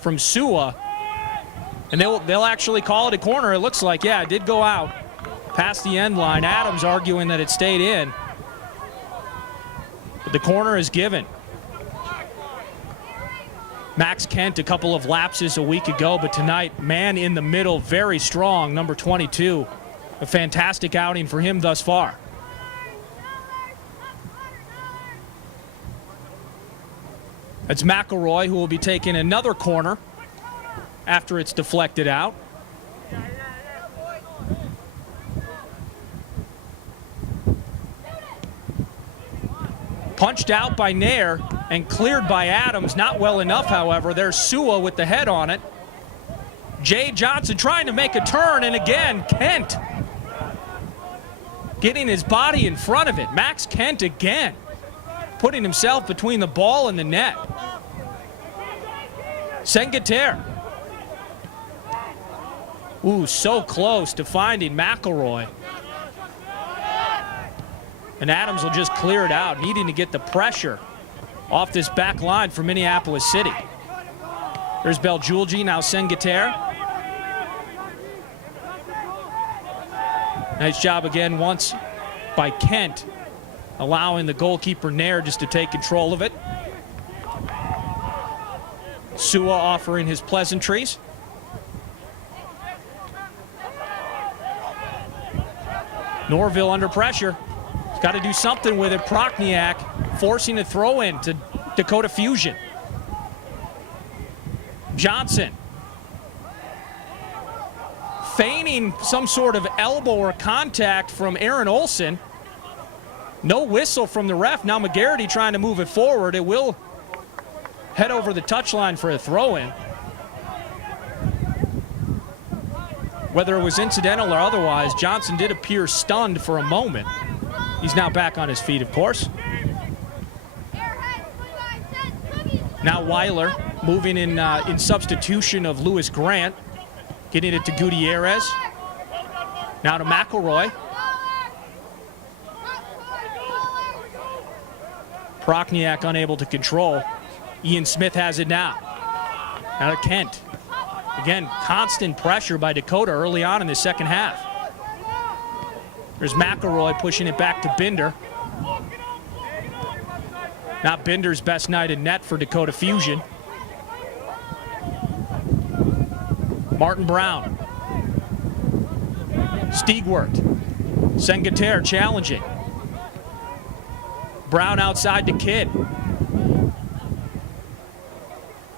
from Suwa. And they'll actually call it a corner, it looks like. Yeah, it did go out past the end line. Adams arguing that it stayed in. But the corner is given. Max Kent, a couple of lapses a week ago, but tonight, man in the middle, very strong, number 22. A fantastic outing for him thus far. It's McElroy who will be taking another corner after it's deflected out. Punched out by Nair and cleared by Adams. Not well enough, however. There's Suwa with the head on it. Jay Johnson trying to make a turn, and again, Kent getting his body in front of it. Max Kent again, putting himself between the ball and the net. Sengater. Ooh, so close to finding McElroy. And Adams will just clear it out, needing to get the pressure off this back line for Minneapolis City. There's Belgiulgi, now Sengater. Nice job again once by Kent, allowing the goalkeeper Nair just to take control of it. Sua offering his pleasantries. Norville under pressure. He's got to do something with it. Prochniak forcing a throw in to Dakota Fusion. Johnson feigning some sort of elbow or contact from Aaron Olson. No whistle from the ref. Now McGarity trying to move it forward. It will head over the touchline for a throw-in. Whether it was incidental or otherwise, Johnson did appear stunned for a moment. He's now back on his feet, of course. Now Weiler moving in substitution of Lewis Grant. Getting it to Gutierrez. Now to McElroy. Prochniak unable to control. Ian Smith has it now. Now to Kent. Again, constant pressure by Dakota early on in the second half. There's McElroy pushing it back to Binder. Not Binder's best night in net for Dakota Fusion. Martin Browne. Stiegwardt. Sengater challenging. Browne outside to Kidd.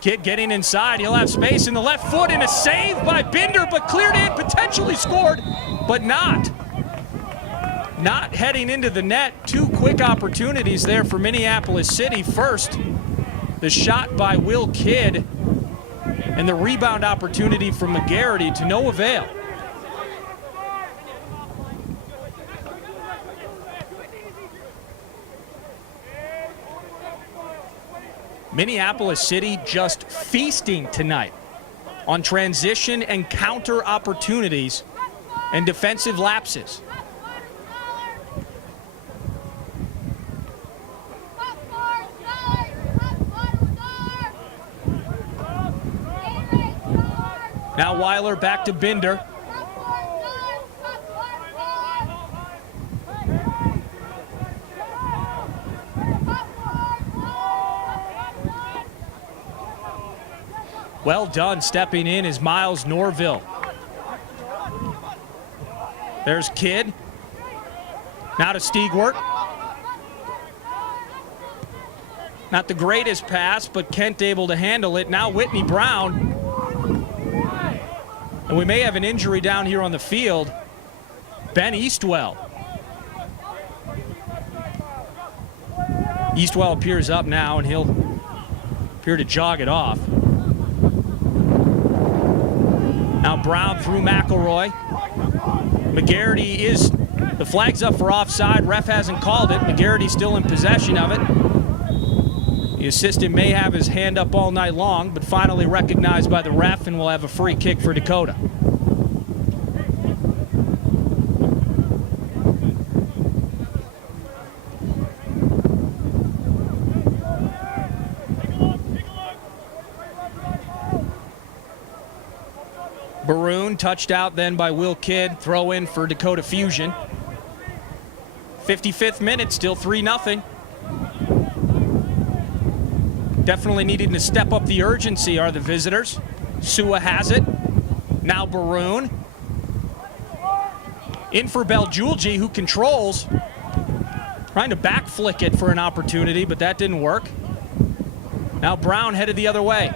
Kidd getting inside. He'll have space in the left foot and a save by Binder, but cleared in, potentially scored, but not. Not heading into the net. Two quick opportunities there for Minneapolis City. First, the shot by Will Kidd and the rebound opportunity from McGarity to no avail. Minneapolis City just feasting tonight on transition and counter opportunities and defensive lapses. Now Weiler back to Binder. Well done stepping in is Miles Norville. There's Kidd. Now to Stiegwardt. Not the greatest pass, but Kent able to handle it. Now Whitney Browne. And we may have an injury down here on the field. Ben Eastwell. Eastwell appears up now, and he'll appear to jog it off. Now Browne through McElroy. McGarity is, the flag's up for offside. Ref hasn't called it. McGarity still in possession of it. The assistant may have his hand up all night long, but finally recognized by the ref, and will have a free kick for Dakota. Browne touched out then by Will Kidd. Throw in for Dakota Fusion. 55th minute, still 3-0. Definitely needing to step up the urgency are the visitors. Sua has it. Now Browne. In for Belgiulgi, who controls. Trying to back flick it for an opportunity, but that didn't work. Now Browne headed the other way.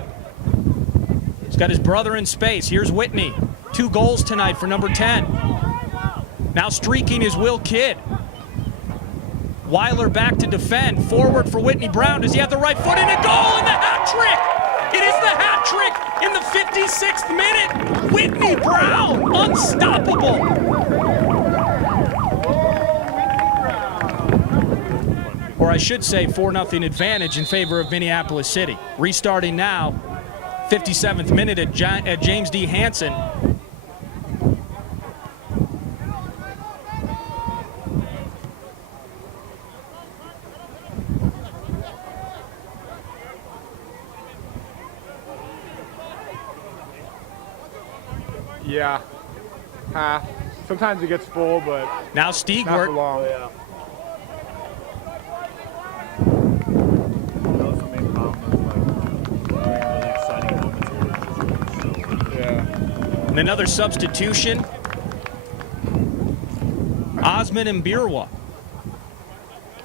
He's got his brother in space. Here's Whitney. 2 goals tonight for number 10. Now streaking is Will Kidd. Weiler back to defend. Forward for Whitney Browne. Does he have the right foot in? A goal and the hat trick! It is the hat trick in the 56th minute. Whitney Browne, unstoppable. Or I should say 4-0 advantage in favor of Minneapolis City. Restarting now 57th minute at James D. Hansen. Yeah, half. Sometimes it gets full, but Now not for Stiegwardt. long. Yeah. That was the main problem with like during really exciting moments where it just Yeah. And another substitution. Osman Mbirwa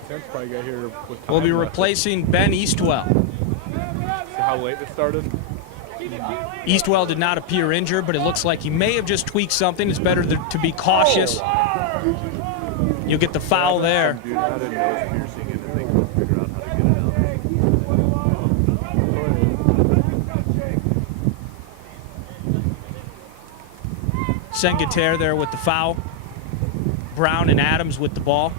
Tim's probably got here with time will be left. replacing Ben Eastwell. See how late this started? Eastwell did not appear injured, but it looks like he may have just tweaked something. It's better to be cautious. You'll get the foul there. Dude had a nose piercing and they couldn't figure out how to get it out. Sengater there with the foul. Brown and Adams with the ball.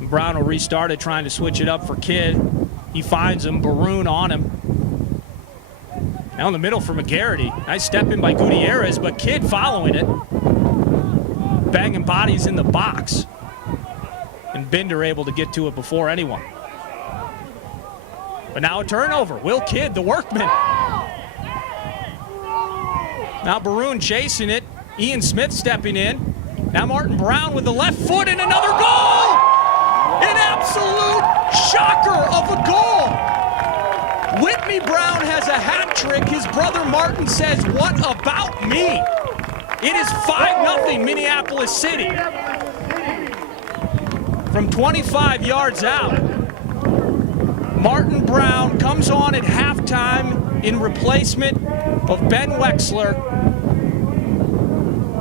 Brown will restart it, trying to switch it up for Kidd. He finds him, Browne on him. Now in the middle for McGarity. Nice step in by Gutierrez, but Kidd following it. Banging bodies in the box. And Binder able to get to it before anyone. But now a turnover. Will Kidd, the workman. Now Browne chasing it. Ian Smith stepping in. Now Martin Browne with the left foot and another goal! An absolute shocker of a goal! Whitney Browne has a hat trick. His brother Martin says, "What about me?" It is 5-0 Minneapolis City. From 25 yards out, Martin Browne comes on at halftime in replacement of Ben Wexler.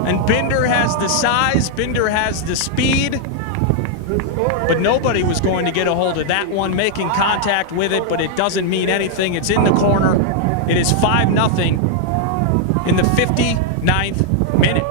And Binder has the size, Binder has the speed, but nobody was going to get a hold of that one, making contact with it, but it doesn't mean anything. It's in the corner. It is 5-0 in the 59th minute.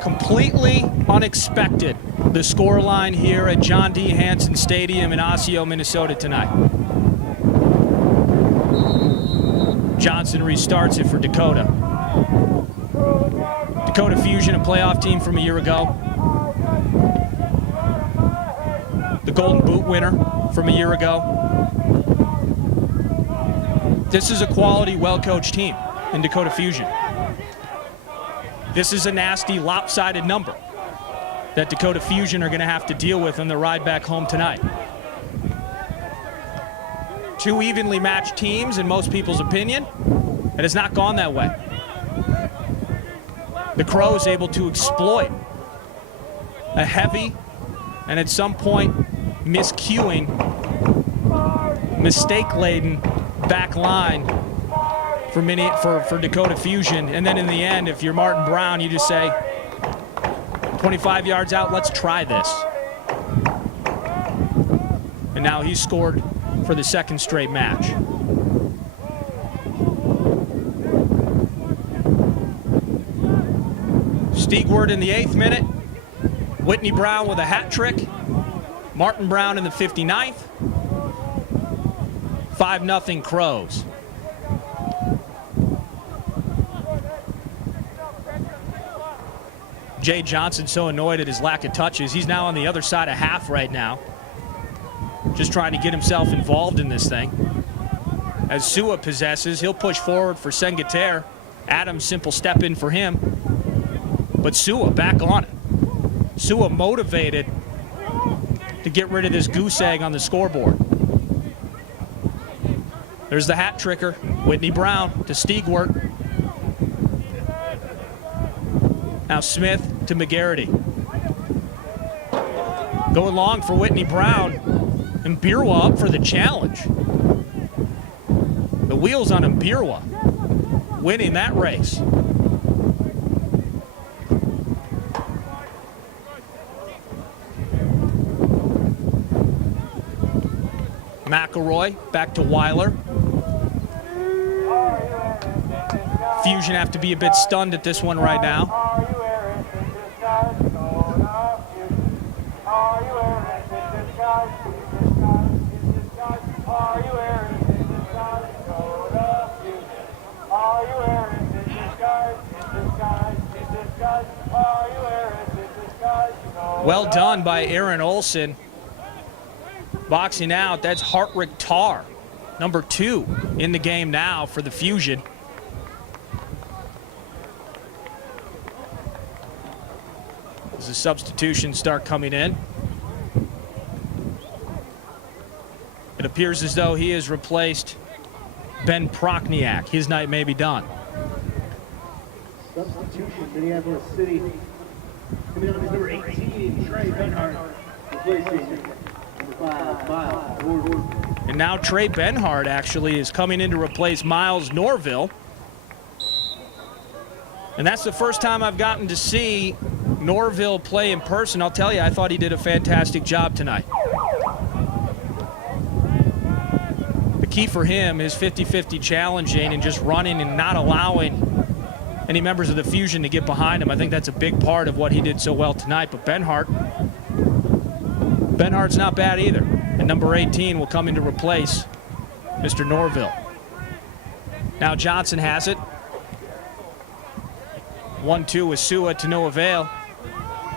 Completely unexpected, the scoreline here at John D. Hansen Stadium in Osseo, Minnesota tonight. Johnson restarts it for Dakota. Dakota Fusion, a playoff team from a year ago. The Golden Boot winner from a year ago. This is a quality, well-coached team in Dakota Fusion. This is a nasty, lopsided number that Dakota Fusion are going to have to deal with on the ride back home tonight. Two evenly matched teams, in most people's opinion, and it's not gone that way. The Crows able to exploit a heavy and at some point miscuing, mistake-laden back line for Dakota Fusion. And then in the end, if you're Martin Browne, you just say, 25 yards out, let's try this. And now he's scored for the second straight match. Stiegwardt in the 8th minute. Whitney Browne with a hat trick. Martin Browne in the 59th. 5-0 Crows. Jay Johnson so annoyed at his lack of touches. He's now on the other side of half right now. Just trying to get himself involved in this thing. As Sua possesses, he'll push forward for Sengater. Adams simple step in for him. But Sua back on it. Sua motivated to get rid of this goose egg on the scoreboard. There's the hat tricker, Whitney Browne to Stiegwardt. Now Smith to McGarity. Going long for Whitney Browne. And Mbirwa up for the challenge. The wheels on Mbirwa. Winning that race. McElroy back to Weiler. Fusion have to be a bit stunned at this one right now. Well done by Aaron Olson. Boxing out, that's Hartwig Tarr, number 2 in the game now for the Fusion. As the substitutions start coming in, it appears as though he has replaced Ben Prochniak. His night may be done. Substitution, Minneapolis City. Coming on is number 18, Trey Benhart, replacing number 5, Miles Norville. And now Trey Benhart actually is coming in to replace Miles Norville. And that's the first time I've gotten to see Norville play in person. I'll tell you, I thought he did a fantastic job tonight. The key for him is 50-50 challenging and just running and not allowing any members of the Fusion to get behind him. I think that's a big part of what he did so well tonight. But Benhart's not bad either. And number 18 will come in to replace Mr. Norville. Now Johnson has it. 1-2 with Sua to no avail.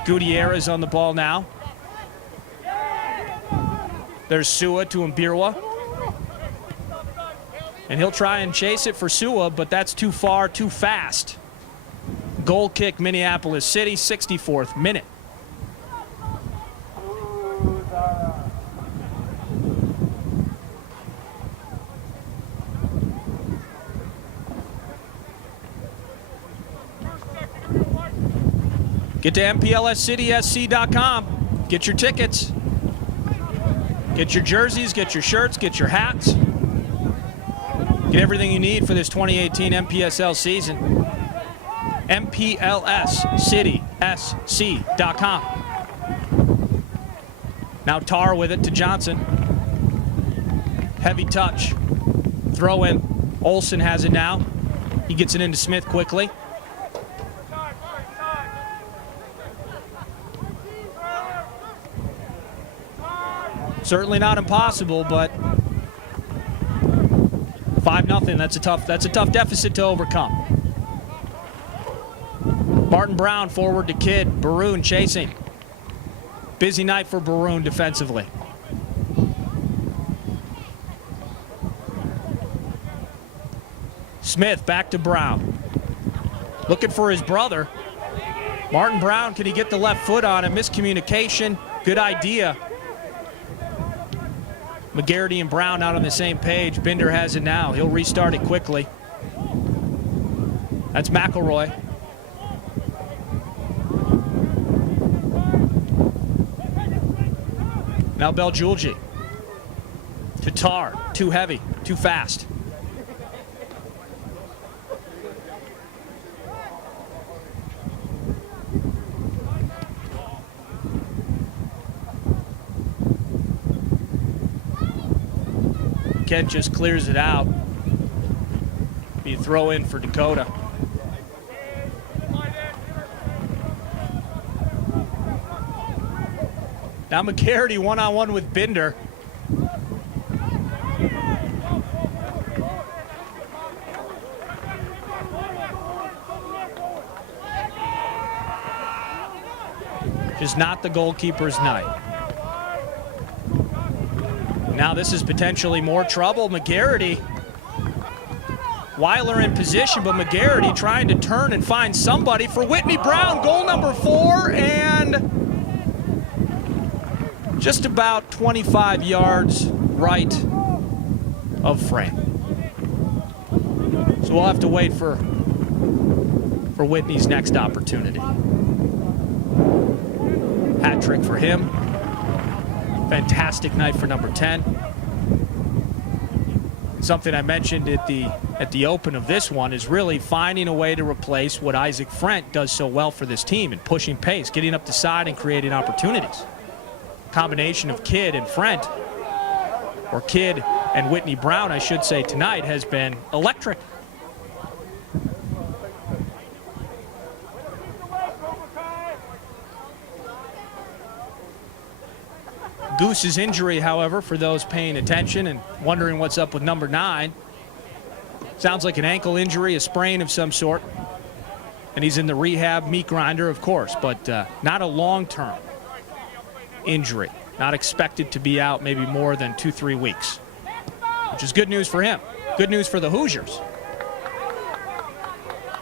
Gutierrez on the ball now. There's Sua to Mbirwa. And he'll try and chase it for Sua, but that's too far, too fast. Goal kick, Minneapolis City, 64th minute. Get to MPLSCitySC.com. Get your tickets. Get your jerseys, get your shirts, get your hats. Get everything you need for this 2018 MPSL season. MPLSCitySC.com. Now Tarr with it to Johnson. Heavy touch. Throw in. Olson has it now. He gets it into Smith quickly. Certainly not impossible, but 5-0. That's a tough deficit to overcome. Martin Browne forward to Kidd. Browne chasing. Busy night for Browne defensively. Smith back to Browne. Looking for his brother. Martin Browne, can he get the left foot on it? Miscommunication. Good idea. McGarity and Browne out on the same page. Binder has it now. He'll restart it quickly. That's McElroy. Now Beljulji. To Tarr. Too heavy. Too fast. Kent just clears it out. Be a throw in for Dakota. Now McGarity one-on-one with Binder. Just not the goalkeeper's night. Now this is potentially more trouble. McGarity. Weiler in position, but McGarity trying to turn and find somebody for Whitney Browne. Goal number 4, and just about 25 yards right of frame. So we'll have to wait for Whitney's next opportunity. Hat trick for him. Fantastic night for number 10. Something I mentioned at the open of this one is really finding a way to replace what Isaac Frent does so well for this team and pushing pace, getting up the side and creating opportunities. Combination of Kidd and Frent or Kidd and Whitney Browne, I should say, tonight has been electric. Goose's injury, however, for those paying attention and wondering what's up with number 9, sounds like an ankle injury, a sprain of some sort. And he's in the rehab meat grinder, of course, but not a long-term injury. Not expected to be out maybe more than 2-3 weeks, which is good news for him. Good news for the Hoosiers,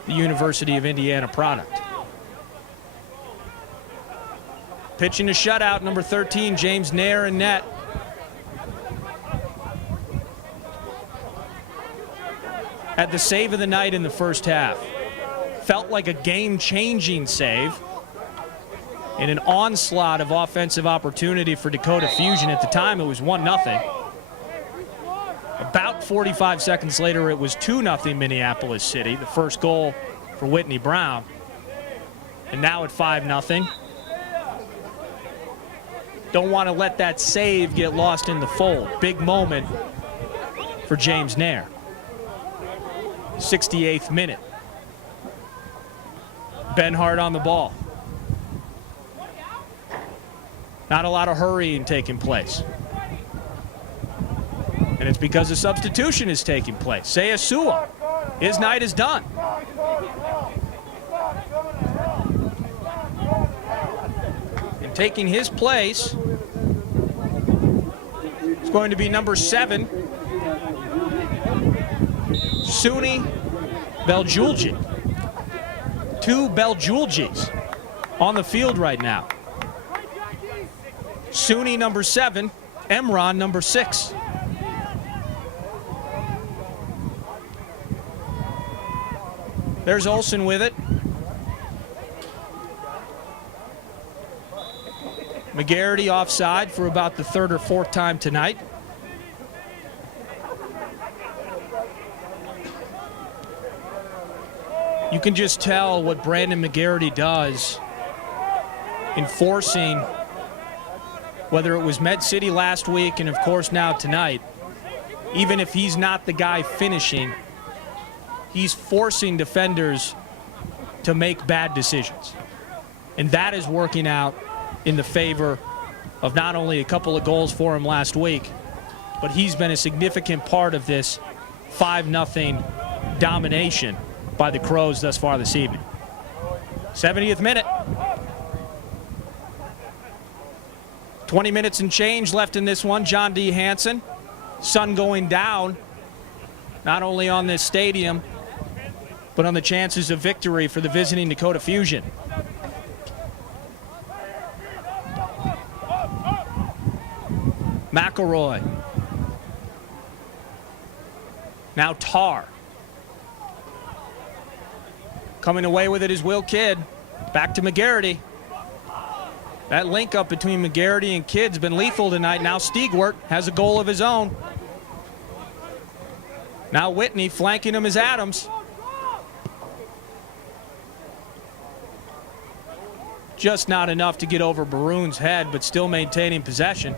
the University of Indiana product. Pitching a shutout, number 13, James Nair in net. Had the save of the night in the first half. Felt like a game-changing save in an onslaught of offensive opportunity for Dakota Fusion. At the time, it was 1-0. About 45 seconds later, it was 2-0 Minneapolis City, the first goal for Whitney Browne. And now at 5-0. Don't want to let that save get lost in the fold. Big moment for James Nair. 68th minute. Benhart on the ball. Not a lot of hurrying taking place. And it's because a substitution is taking place. Seisua, his night is done. And taking his place is going to be number 7, Suni Beljulji. 2 Beljuljis on the field right now. Suni number 7, Emron number 6. There's Olsen with it. McGarity offside for about the 3rd or 4th time tonight. You can just tell what Brandon McGarity does in forcing, whether it was Med City last week and of course now tonight, even if he's not the guy finishing, he's forcing defenders to make bad decisions. And that is working out in the favor of not only a couple of goals for him last week, but he's been a significant part of this 5-0 domination by the Crows thus far this evening. 70th minute. 20 minutes and change left in this one. John D. Hansen. Sun going down, not only on this stadium, but on the chances of victory for the visiting Dakota Fusion. McElroy. Now Tar. Coming away with it is Will Kidd. Back to McGarity. That link up between McGarity and Kidd's been lethal tonight. Now Stiegwardt has a goal of his own. Now Whitney flanking him is Adams. Just not enough to get over Baroon's head, but still maintaining possession.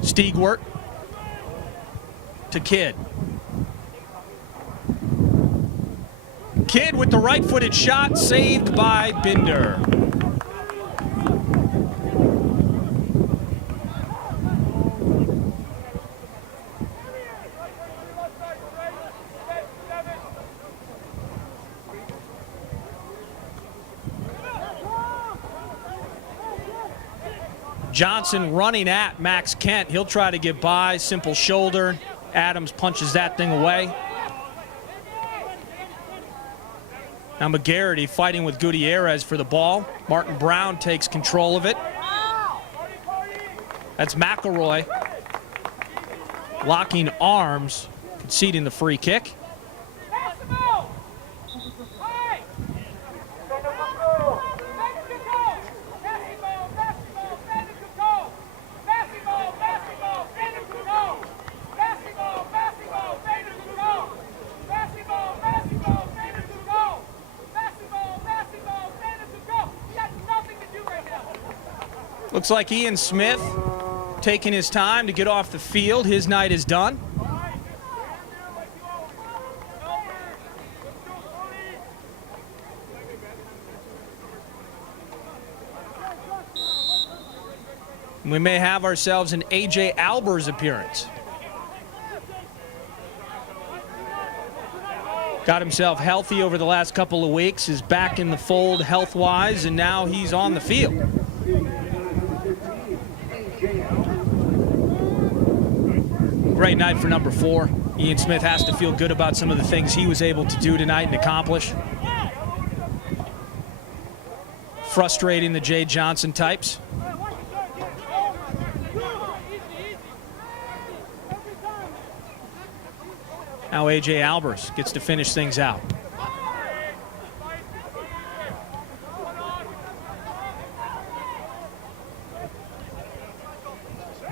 Stiegwardt to Kidd. Kidd with the right-footed shot, saved by Binder. Johnson running at Max Kent. He'll try to get by. Simple shoulder. Adams punches that thing away. Now McGarity fighting with Gutierrez for the ball. Martin Browne takes control of it. That's McElroy locking arms, conceding the free kick. Looks like Ian Smith taking his time to get off the field. His night is done. We may have ourselves an A.J. Albers appearance. Got himself healthy over the last couple of weeks, is back in the fold health-wise, and now he's on the field. Great night for number 4. Ian Smith has to feel good about some of the things he was able to do tonight and accomplish. Frustrating the Jay Johnson types. Now A.J. Albers gets to finish things out.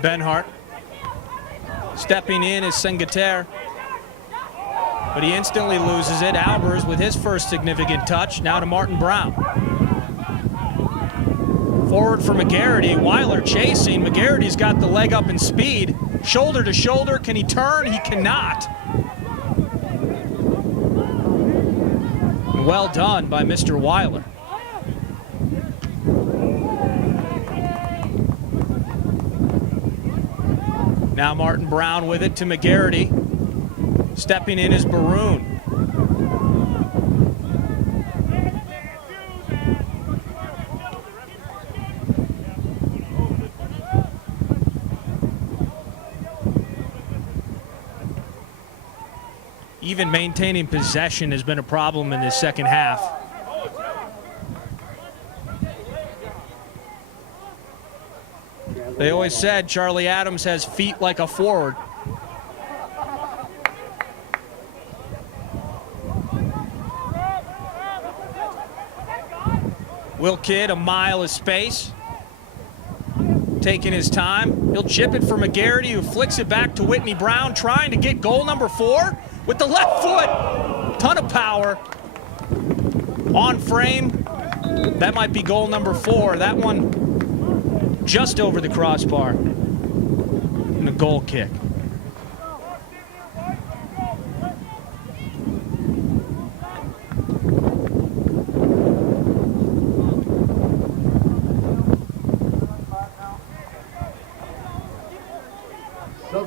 Benhart stepping in is Sengater, but he instantly loses it. Albers with his first significant touch. Now to Martin Browne. Forward for McGarity. Weiler chasing. McGarity's got the leg up in speed. Shoulder to shoulder. Can he turn? He cannot. Well done by Mr. Weiler. Now Martin Browne with it to McGarity. Stepping in is Baroon. Even maintaining possession has been a problem in this second half. They always said Charlie Adams has feet like a forward. Will Kidd, a mile of space. Taking his time. He'll chip it for McGarity, who flicks it back to Whitney Browne, trying to get goal number 4 with the left foot. Ton of power. On frame. That might be goal number 4. That one just over the crossbar. And a goal kick.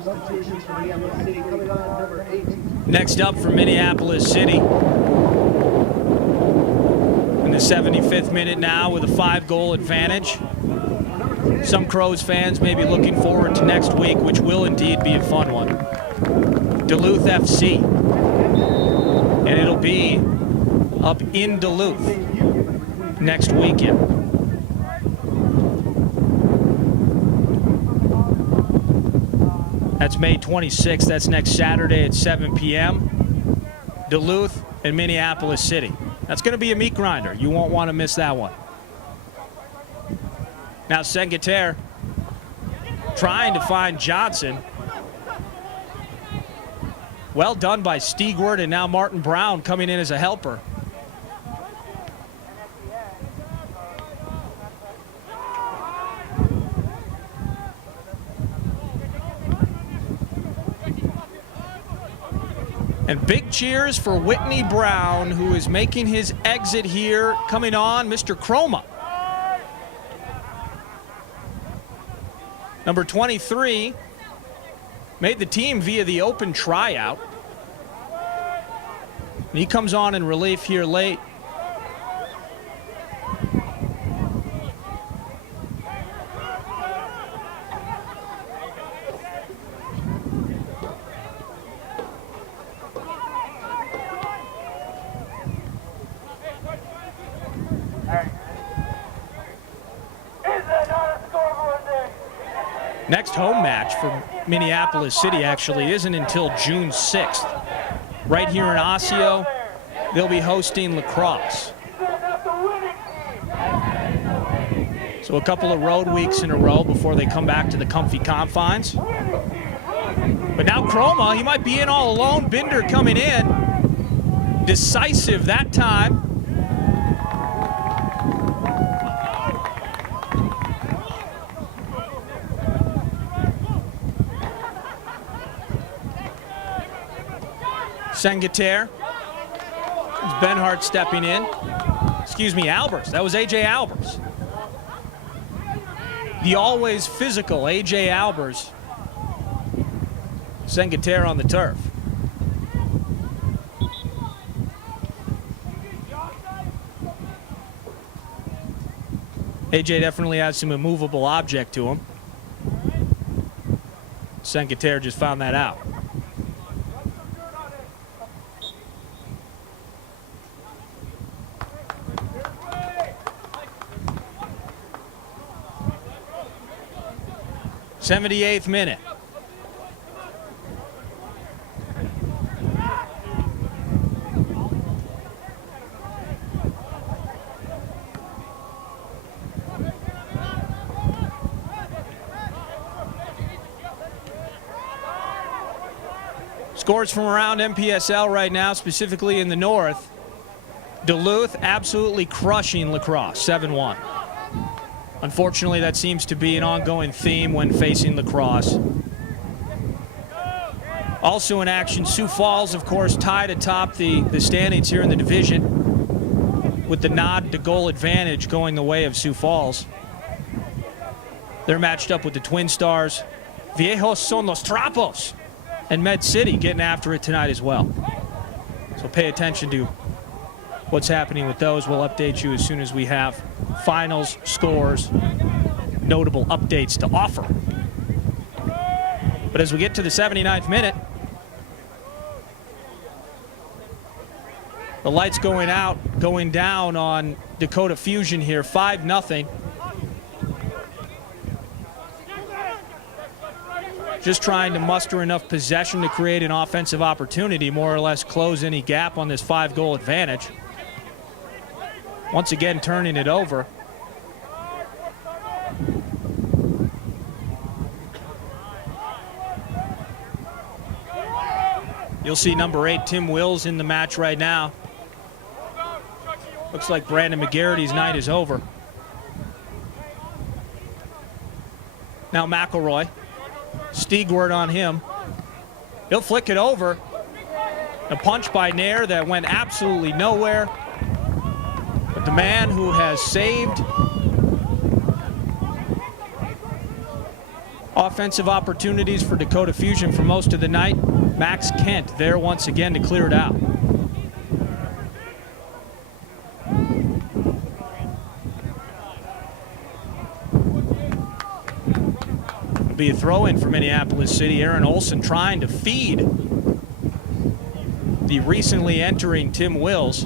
Substitutions for Minneapolis City coming on, number 18. Next up for Minneapolis City. In the 75th minute now with a 5-goal advantage. Some Crows fans may be looking forward to next week, which will indeed be a fun one. Duluth FC. And it'll be up in Duluth next weekend. That's May 26th. That's next Saturday at 7 p.m. Duluth and Minneapolis City. That's going to be a meat grinder. You won't want to miss that one. Now Sengater trying to find Johnson. Well done by Stiegwardt, and now Martin Browne coming in as a helper. And big cheers for Whitney Browne, who is making his exit here. Coming on, Mr. Chroma. Number 23 made the team via the open tryout. And he comes on in relief here late. Next home match for Minneapolis City actually isn't until June 6th. Right here in Osseo, they'll be hosting lacrosse. So a couple of road weeks in a row before they come back to the comfy confines. But now Chroma, he might be in all alone. Binder coming in. Decisive that time. Sengater. It's Benhart stepping in. Excuse me, Albers. That was A.J. Albers. The always physical A.J. Albers. Sengater on the turf. A.J. definitely has some immovable object to him. Sengater just found that out. '78th minute. Scores from around MPSL right now, specifically in the north. Duluth absolutely crushing La Crosse, 7-1. Unfortunately, that seems to be an ongoing theme when facing La Crosse. Also in action, Sioux Falls, of course, tied atop the standings here in the division with the nod to goal advantage going the way of Sioux Falls. They're matched up with the Twin Stars. Viejos son los trapos. And Med City getting after it tonight as well. So pay attention to what's happening with those. We'll update you as soon as we have finals, scores, notable updates to offer. But as we get to the 79th minute, the lights going out, going down on Dakota Fusion here, 5-0. Just trying to muster enough possession to create an offensive opportunity, more or less close any gap on this 5-goal advantage. Once again, turning it over. You'll see number 8, Tim Wills, in the match right now. Looks like Brandon McGarrity's night is over. Now McElroy. Stiegwardt on him. He'll flick it over. A punch by Nair that went absolutely nowhere. But the man who has saved offensive opportunities for Dakota Fusion for most of the night, Max Kent there once again to clear it out. Be a throw-in for Minneapolis City. Aaron Olson trying to feed the recently entering Tim Wills.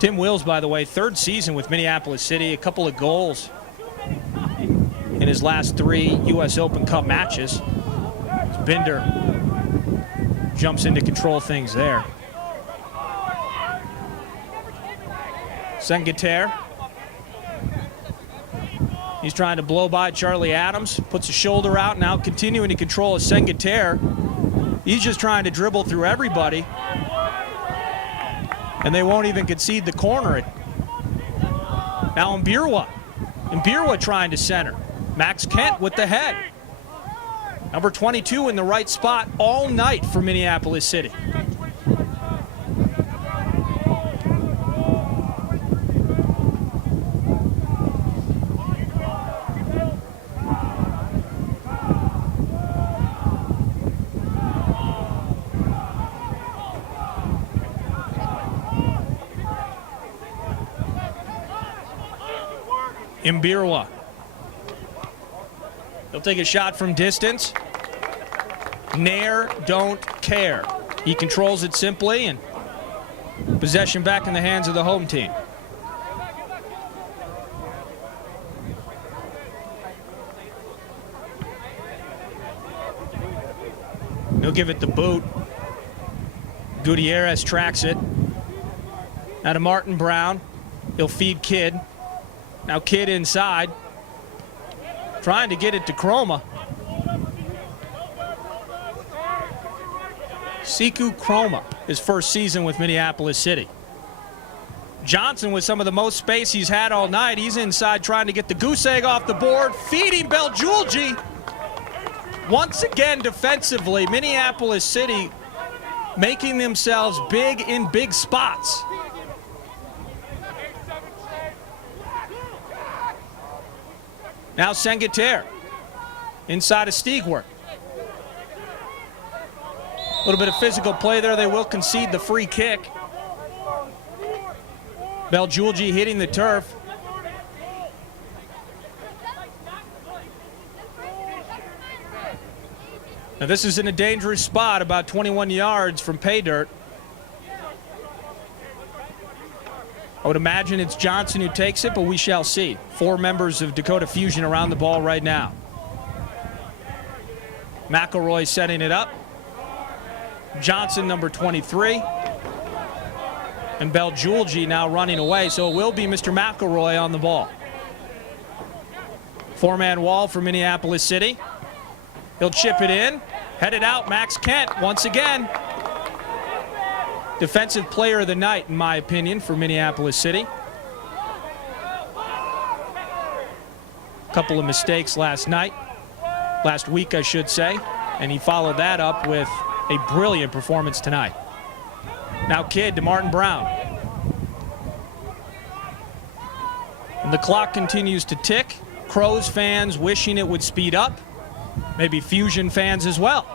Tim Wills, by the way, 3rd season with Minneapolis City, a couple of goals in his last 3 U.S. Open Cup matches. Binder jumps in to control things there. Sengater. He's trying to blow by Charlie Adams, puts a shoulder out, now continuing to control a Sengater. He's just trying to dribble through everybody, and they won't even concede the corner. Now Mbirwa trying to center. Max Kent with the head. Number 22 in the right spot all night for Minneapolis City. Mbirwa. He'll take a shot from distance. Nair don't care. He controls it simply, and possession back in the hands of the home team. He'll give it the boot. Gutierrez tracks it. Now to Martin Browne. He'll feed Kidd. Now Kidd inside, trying to get it to Chroma. Siku Chroma, his first season with Minneapolis City. Johnson with some of the most space he's had all night. He's inside trying to get the goose egg off the board, feeding Beljulji. Once again, defensively, Minneapolis City making themselves big in big spots. Now Sengater inside of Stiegwardt. A little bit of physical play there. They will concede the free kick. Beljulji hitting the turf. Now this is in a dangerous spot, about 21 yards from pay dirt. I would imagine it's Johnson who takes it, but we shall see. 4 members of Dakota Fusion around the ball right now. McElroy setting it up. Johnson, number 23. And Beljulji now running away, so it will be Mr. McElroy on the ball. 4-man wall for Minneapolis City. He'll chip it in. Headed out, Max Kent once again. Defensive player of the night, in my opinion, for Minneapolis City. Couple of mistakes last week, I should say, and he followed that up with a brilliant performance tonight. Now Kidd to Martin Browne. And the clock continues to tick. Crows fans wishing it would speed up. Maybe Fusion fans as well.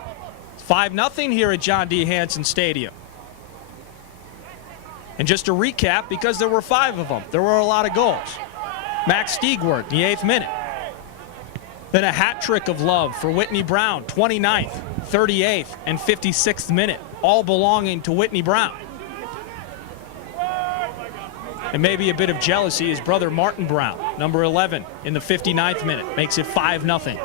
5-0 here at John D. Hanson Stadium. And just to recap, because there were 5 of them, there were a lot of goals. Max Stiegwardt in the 8th minute. Then a hat trick of love for Whitney Browne, 29th, 38th, and 56th minute, all belonging to Whitney Browne. And maybe a bit of jealousy, his brother Martin Browne, number 11, in the 59th minute, makes it 5-0.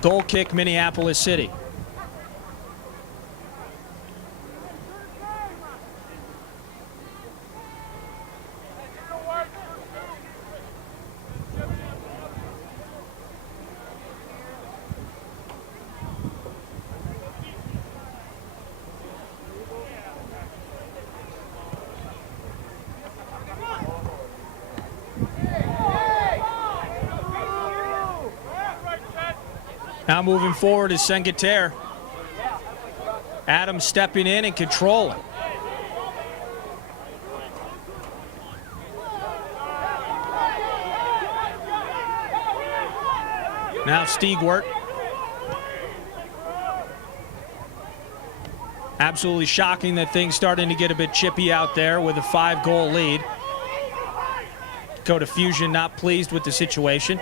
Goal kick, Minneapolis City. Now moving forward is Sengater. Adams stepping in and controlling. Now Stiegwardt. Absolutely shocking that things starting to get a bit chippy out there with a 5-goal lead. Dakota Fusion not pleased with the situation.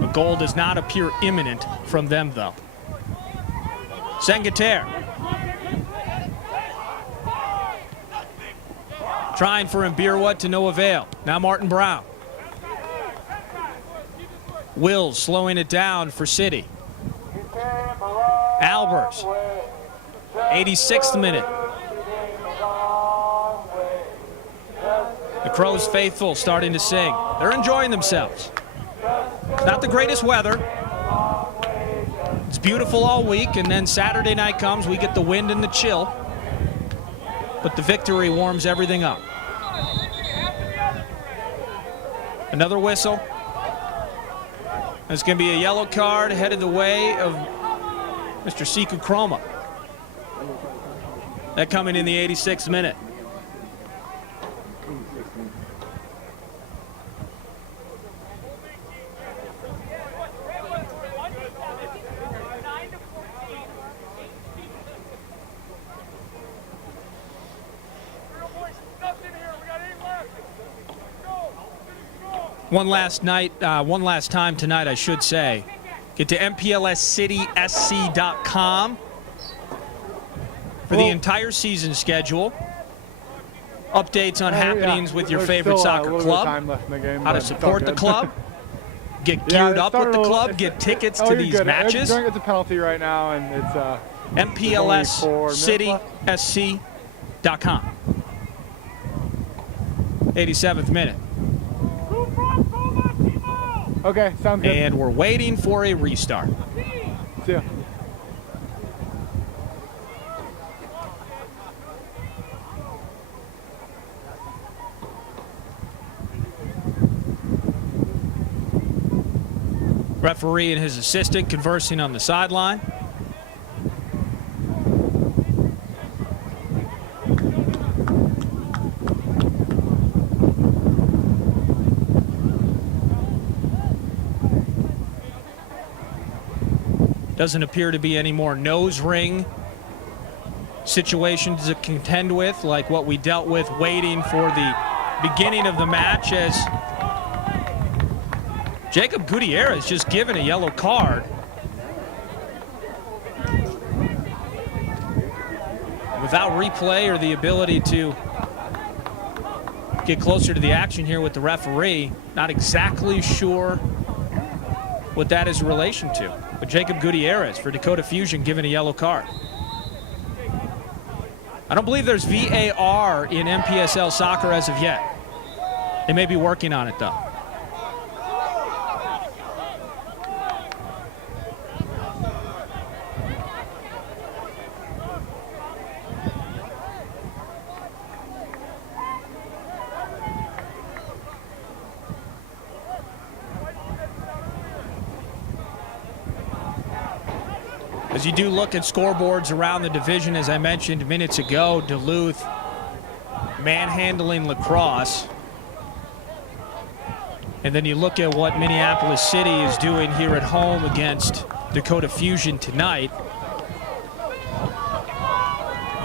The goal does not appear imminent from them, though. Sengater. Trying for Mpls to no avail. Now Martin Browne. Wills slowing it down for City. Albers. 86th minute. The Crows faithful starting to sing. They're enjoying themselves. It's not the greatest weather. It's beautiful all week, and then Saturday night comes, we get the wind and the chill. But the victory warms everything up. Another whistle. It's going to be a yellow card headed the way of Mr. Siku Chroma. That coming in the 86th minute. One last time tonight, I should say. Get to MPLSCitySC.com for the entire season schedule. Updates on happenings with your favorite soccer club. How to support the club. Get geared up with the club. Get tickets to these matches. It's a penalty right now, and it's MPLSCitySC.com. 87th minute. Okay, sounds good. And we're waiting for a restart. See ya. Referee and his assistant conversing on the sideline. Doesn't appear to be any more nose ring situations to contend with, like what we dealt with waiting for the beginning of the match, as Jacob Gutierrez just given a yellow card. Without replay or the ability to get closer to the action here with the referee, not exactly sure what that is in relation to. But Jacob Gutierrez for Dakota Fusion given a yellow card. I don't believe there's VAR in MPSL soccer as of yet. They may be working on it, though. As you do look at scoreboards around the division, as I mentioned minutes ago, Duluth manhandling La Crosse. And then you look at what Minneapolis City is doing here at home against Dakota Fusion tonight.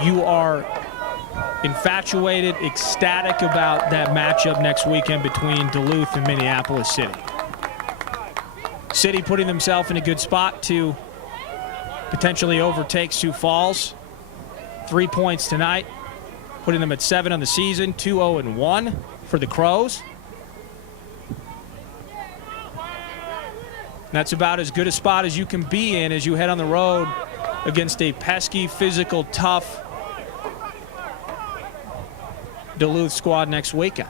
You are infatuated, ecstatic about that matchup next weekend between Duluth and Minneapolis City. City putting themselves in a good spot to potentially overtake Sioux Falls. 3 points tonight, putting them at 7 on the season, 2-0-1 for the Crows. That's about as good a spot as you can be in as you head on the road against a pesky, physical, tough Duluth squad next weekend.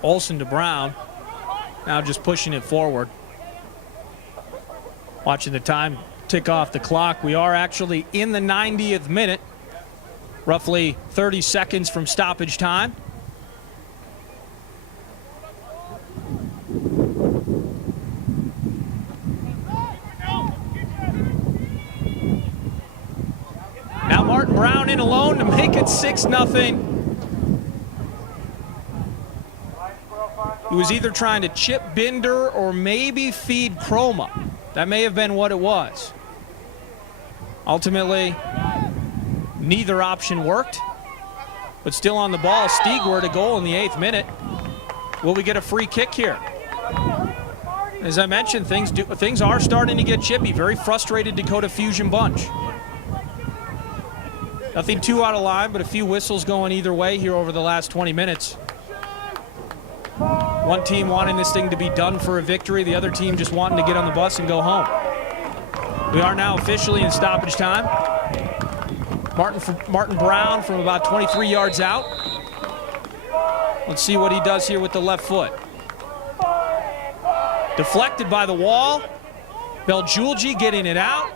Olsen to Browne, now just pushing it forward. Watching the time tick off the clock. We are actually in the 90th minute, roughly 30 seconds from stoppage time. Now Martin Browne in alone to make it 6-0. He was either trying to chip Binder or maybe feed Chroma. That may have been what it was. Ultimately, neither option worked, but still on the ball. Stiegwardt a goal in the 8th minute. Will we get a free kick here? As I mentioned, things are starting to get chippy. Very frustrated Dakota Fusion bunch. Nothing too out of line, but a few whistles going either way here over the last 20 minutes. One team wanting this thing to be done for a victory, the other team just wanting to get on the bus and go home. We are now officially in stoppage time. Martin Browne from about 23 yards out. Let's see what he does here with the left foot. Deflected by the wall. Beljulji getting it out.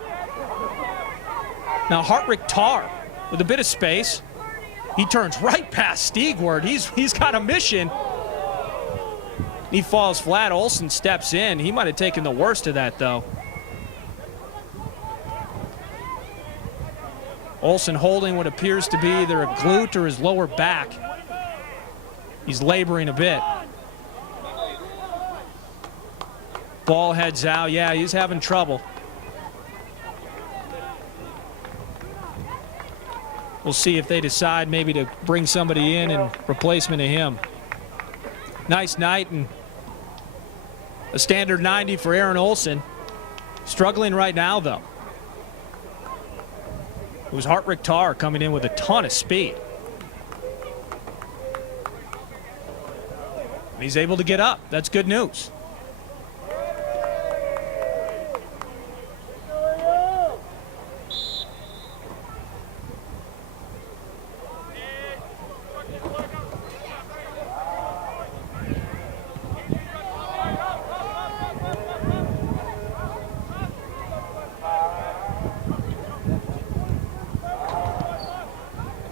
Now Hartwig Tarr with a bit of space. He turns right past Stiegwardt. He's got a mission. He falls flat. Olsen steps in. He might have taken the worst of that, though. Olsen holding what appears to be either a glute or his lower back. He's laboring a bit. Ball heads out. Yeah, he's having trouble. We'll see if they decide maybe to bring somebody in replacement of him. Nice night and a standard 90 for Aaron Olsen. Struggling right now, though. It was Hartwig Tarr coming in with a ton of speed. He's able to get up. That's good news.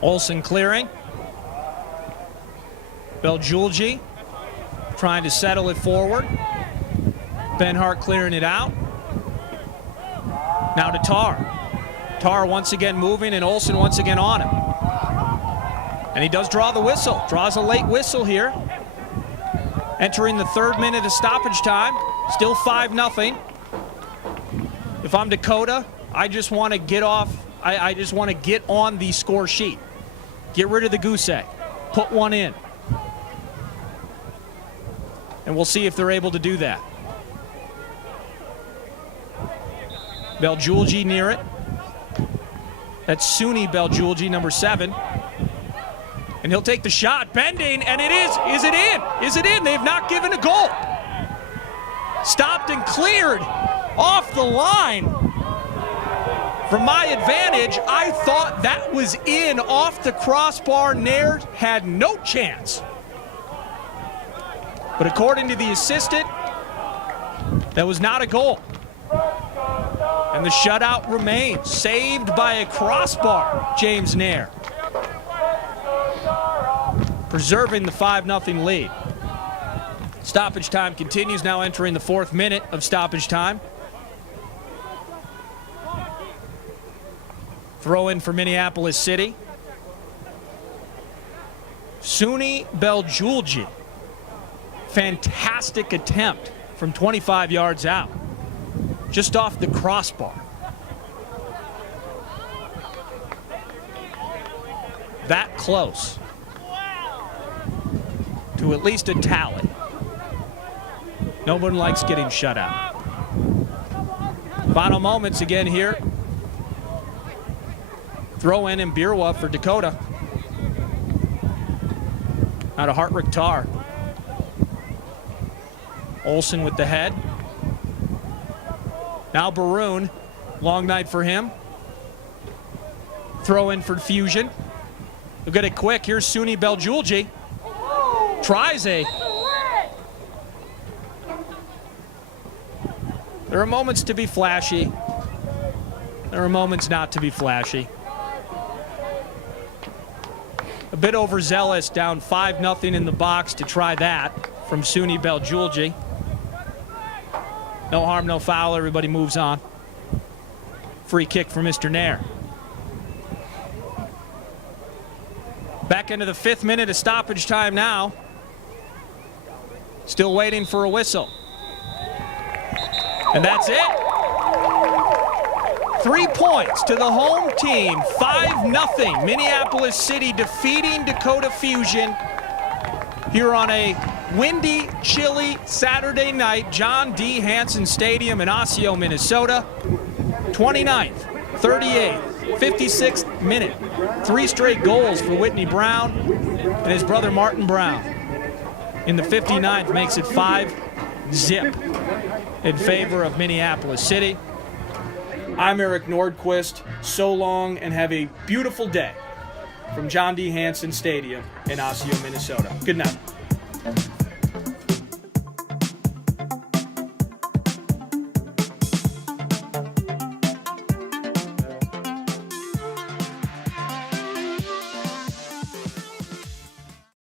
Olsen clearing. Belgiulji trying to settle it forward. Benhart clearing it out. Now to Tar. Tar once again moving, and Olsen once again on him. And he does draw the whistle. Draws a late whistle here. Entering the 3rd minute of stoppage time. Still 5-0. If I'm Dakota, I just want to get off. I just want to get on the score sheet. Get rid of the goose egg. Put one in. And we'll see if they're able to do that. Belgiulji near it. That's Suni Belgiulji, number 7. And he'll take the shot. Bending, and it is. Is it in? Is it in? They have not given a goal. Stopped and cleared off the line. From my advantage, I thought that was in off the crossbar. Nair had no chance. But according to the assistant, that was not a goal. And the shutout remains. Saved by a crossbar, James Nair. Preserving the 5-0 lead. Stoppage time continues, now entering the 4th minute of stoppage time. Throw in for Minneapolis City. Suni Belgiulji. Fantastic attempt from 25 yards out. Just off the crossbar. That close to at least a tally. No one likes getting shut out. Final moments again here. Throw in Birwa for Dakota. Out of Hartwick Tar. Olsen with the head. Now Browne. Long night for him. Throw in for Fusion. They'll get it quick. Here's Suni Belgiulji. Tries a. There are moments to be flashy. There are moments not to be flashy. A bit overzealous, down 5-0 in the box to try that from Suni Belgiulji. No harm, no foul. Everybody moves on. Free kick for Mr. Nair. Back into the 5th minute of stoppage time now. Still waiting for a whistle. And that's it. 3 points to the home team. 5-0. Minneapolis City defeating Dakota Fusion here on a windy, chilly Saturday night. John D. Hanson Stadium in Osseo, Minnesota. 29th, 38th, 56th minute. 3 straight goals for Whitney Browne and his brother Martin Browne. In the 59th makes it 5-0 in favor of Minneapolis City. I'm Eric Nordquist. So long and have a beautiful day from John D. Hanson Stadium in Osseo, Minnesota. Good night.